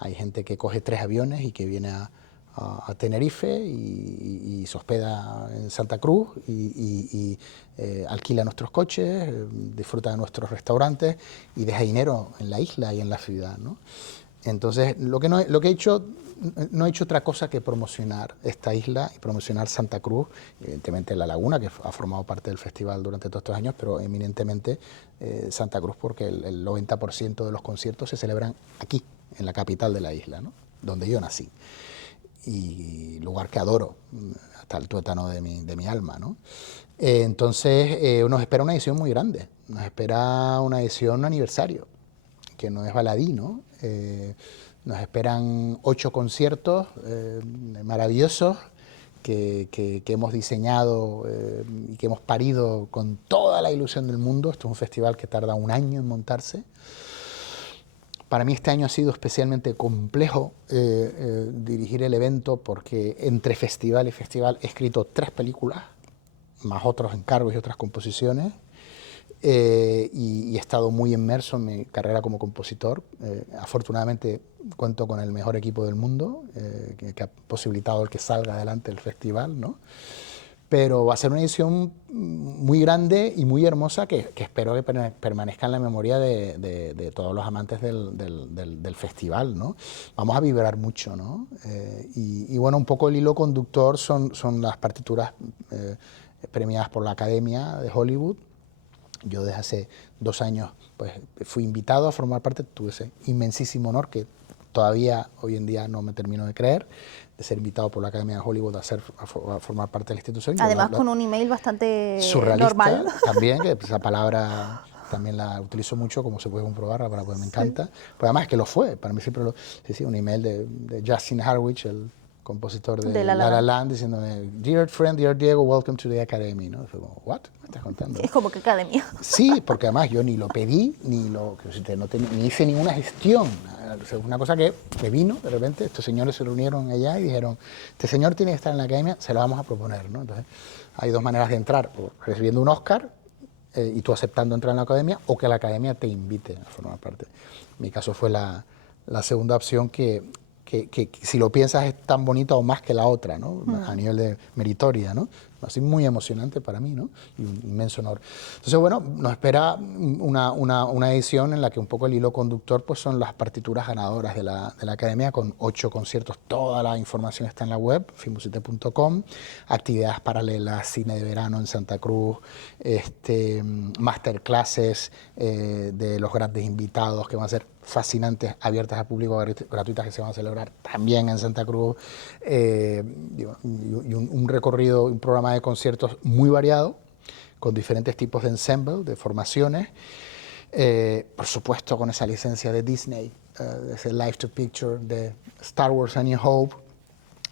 Hay gente que coge 3 aviones y que viene a Tenerife y se hospeda en Santa Cruz y alquila nuestros coches, disfruta de nuestros restaurantes y deja dinero en la isla y en la ciudad, ¿no? Entonces, lo que he hecho, no he hecho otra cosa que promocionar esta isla y promocionar Santa Cruz, evidentemente La Laguna, que ha formado parte del festival durante todos estos años, pero eminentemente Santa Cruz, porque el 90% de los conciertos se celebran aquí, en la capital de la isla, ¿no? Donde yo nací, y lugar que adoro hasta el tuétano de mi alma, ¿no? Entonces, nos espera una edición muy grande, nos espera una edición aniversario, que no es baladí, ¿no? Nos esperan 8 conciertos maravillosos que hemos diseñado y que hemos parido con toda la ilusión del mundo. Esto es un festival que tarda 1 año en montarse. Para mí este año ha sido especialmente complejo dirigir el evento porque entre festival y festival he escrito 3 películas, más otros encargos y otras composiciones. Y he estado muy inmerso en mi carrera como compositor. Afortunadamente cuento con el mejor equipo del mundo que ha posibilitado el que salga adelante el festival, ¿no? Pero va a ser una edición muy grande y muy hermosa que espero que permanezca en la memoria de todos los amantes del festival, ¿no? Vamos a vibrar mucho, ¿no? Y bueno, un poco el hilo conductor son las partituras premiadas por la Academia de Hollywood. Yo desde hace 2 años pues, fui invitado a formar parte, tuve ese inmensísimo honor que todavía hoy en día no me termino de creer, de ser invitado por la Academia de Hollywood a formar parte de la institución. Además con un email bastante surrealista, normal. También, que esa palabra también la utilizo mucho, como se puede comprobar, pues me encanta. Pues además que lo fue, para mí siempre sí, un email de Justin Harwich, el compositor de La La Land, diciéndome, Dear friend, dear Diego, welcome to the Academy, ¿no? Y fue como, ¿what? ¿Me estás contando? Es como que academia. Sí, porque además yo ni lo pedí, ni hice ninguna gestión. una cosa que me vino de repente, estos señores se reunieron allá y dijeron, este señor tiene que estar en la academia, se lo vamos a proponer, ¿no? Entonces, hay dos maneras de entrar, o recibiendo un Oscar y tú aceptando entrar en la academia, o que la academia te invite a formar parte. En mi caso fue la segunda opción que si lo piensas es tan bonita o más que la otra, ¿no? A nivel de meritoria, ¿no? Así muy emocionante para mí, ¿no? Y un inmenso honor. Entonces, bueno, nos espera una edición en la que un poco el hilo conductor pues son las partituras ganadoras de la academia, con 8 conciertos. Toda la información está en la web, filmusite.com, actividades paralelas, cine de verano en Santa Cruz, masterclasses de los grandes invitados que van a ser fascinantes, abiertas al público, gratuitas, que se van a celebrar también en Santa Cruz, y un recorrido, un programa de conciertos muy variado, con diferentes tipos de ensemble, de formaciones, por supuesto con esa licencia de Disney, ese Live to Picture de Star Wars A New Hope,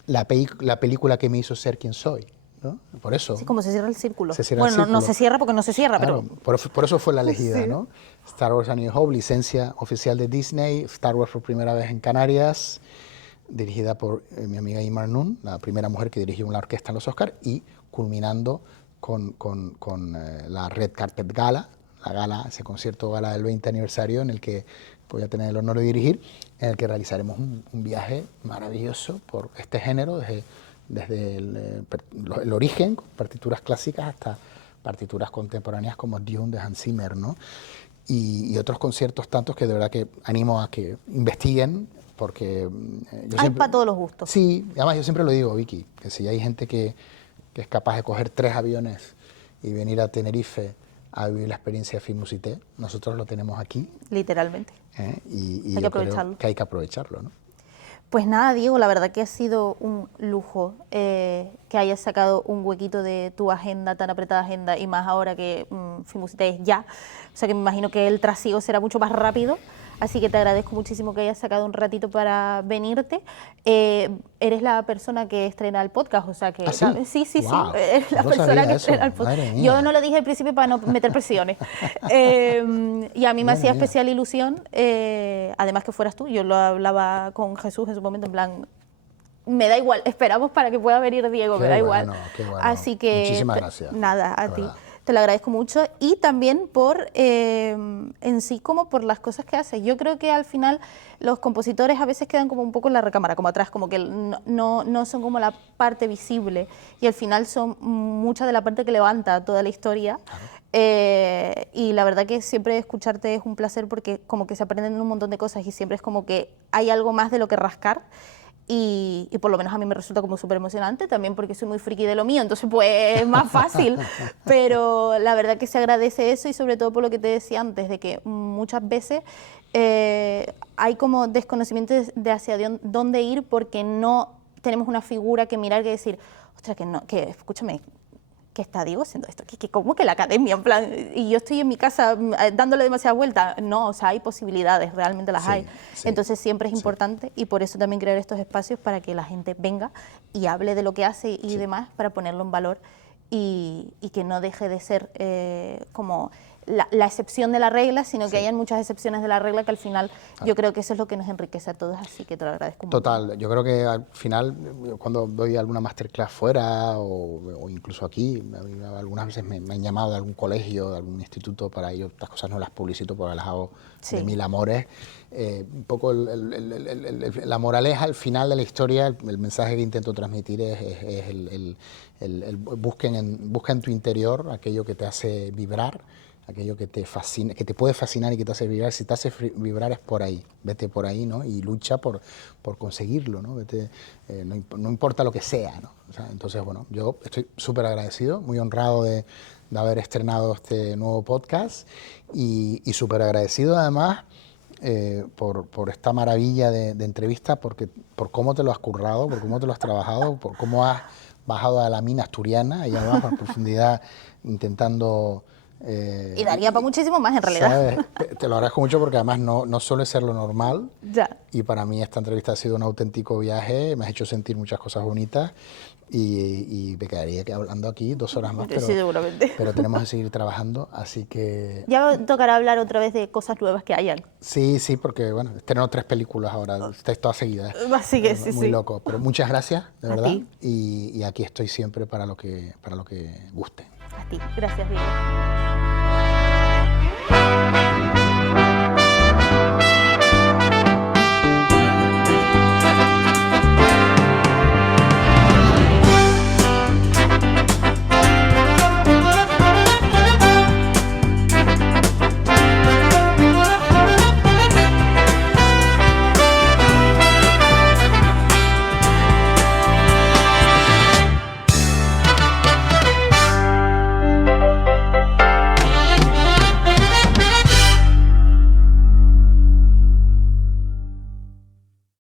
la película que me hizo ser quien soy, ¿no? Por eso. Sí, como se cierra el círculo. Se cierra bueno, el círculo. No se cierra porque no se cierra, claro, pero... por eso fue la elegida, Sí. ¿no? Star Wars A New Hope, licencia oficial de Disney, Star Wars por primera vez en Canarias, dirigida por mi amiga Imar Nun, la primera mujer que dirigió una orquesta en los Oscars, y culminando con la Red Carpet Gala, la gala, ese concierto gala del 20 aniversario en el que voy a tener el honor de dirigir, en el que realizaremos un viaje maravilloso por este género, desde el origen, con partituras clásicas, hasta partituras contemporáneas como Dune de Hans Zimmer, ¿no? Y otros conciertos tantos que de verdad que animo a que investiguen, porque Hay para todos los gustos. Sí, además yo siempre lo digo, Vicky, que si hay gente que es capaz de coger 3 aviones y venir a Tenerife a vivir la experiencia de Filmusite, nosotros lo tenemos aquí. Literalmente. Y hay que yo aprovecharlo. creo que hay que aprovecharlo, ¿no? Pues nada, Diego, la verdad que ha sido un lujo que hayas sacado un huequito de tu agenda, tan apretada agenda, y más ahora que Filmusite es ya. O sea que me imagino que el trasiego será mucho más rápido. Así que te agradezco muchísimo que hayas sacado un ratito para venirte. Eres la persona que estrena el podcast, o sea que... ¿Ah, sí? Sí, Wow, eres la no persona sabía que eso, estrena el podcast. madre mía. Yo no lo dije al principio para no meter presiones. Y a mí me hacía especial ilusión, además que fueras tú. Yo lo hablaba con Jesús en su momento, en plan... Me da igual, esperamos para que pueda venir Diego, me da igual. Qué bueno. Así que... Muchísimas gracias. Nada, a ti. Te lo agradezco mucho, y también por en sí como por las cosas que haces. Yo creo que al final los compositores a veces quedan como un poco en la recámara, como atrás, como que no son como la parte visible, y al final son mucha de la parte que levanta toda la historia. Claro. Y la verdad que siempre escucharte es un placer, porque como que se aprenden un montón de cosas y siempre es como que hay algo más de lo que rascar. Y por lo menos a mí me resulta como súper emocionante, también porque soy muy friki de lo mío, entonces pues es más fácil, pero la verdad que se agradece eso, y sobre todo por lo que te decía antes, de que muchas veces hay como desconocimiento de hacia dónde ir, porque no tenemos una figura que mirar, que decir, ostras, que escúchame, ¿qué está Diego haciendo esto? ¿Cómo que la academia? En plan, y yo estoy en mi casa dándole demasiada vuelta. No, o sea, hay posibilidades, realmente las hay. Sí, entonces siempre es importante, y por eso también crear estos espacios para que la gente venga y hable de lo que hace y demás, para ponerlo en valor, y que no deje de ser como la excepción de la regla, sino que hayan muchas excepciones de la regla, que al final yo creo que eso es lo que nos enriquece a todos, así que te lo agradezco mucho. Total, yo creo que al final, cuando doy alguna masterclass fuera o incluso aquí, algunas veces me han llamado de algún colegio, de algún instituto, para ello estas cosas no las publicito porque las hago de mil amores. Un poco la moraleja al final de la historia, el mensaje que intento transmitir es busca en tu interior aquello que te hace vibrar, aquello que te fascina, que te puede fascinar y que te hace vibrar. Si te hace vibrar es por ahí, vete por ahí, ¿no? Y lucha por conseguirlo, ¿no? Vete, no importa lo que sea, ¿no? O sea, entonces, bueno, yo estoy súper agradecido, muy honrado de haber estrenado este nuevo podcast, y súper agradecido además por esta maravilla de entrevista, por cómo te lo has currado, por cómo te lo has trabajado, por cómo has bajado a la mina asturiana, allá abajo en profundidad, intentando Y daría para muchísimo más en realidad. ¿Sabes? Te lo agradezco mucho porque además no suele ser lo normal. Ya. Y para mí esta entrevista ha sido un auténtico viaje, me has hecho sentir muchas cosas bonitas y me quedaría hablando aquí 2 horas más, Sí, seguramente. pero tenemos que seguir trabajando, así que... Ya tocará hablar otra vez de cosas nuevas que hayan. Sí, porque bueno, estreno 3 películas ahora, todas seguidas. Así que sí, Muy sí. loco, pero muchas gracias, de A verdad, ti. y aquí estoy siempre para lo que guste. A ti. Gracias, Diego.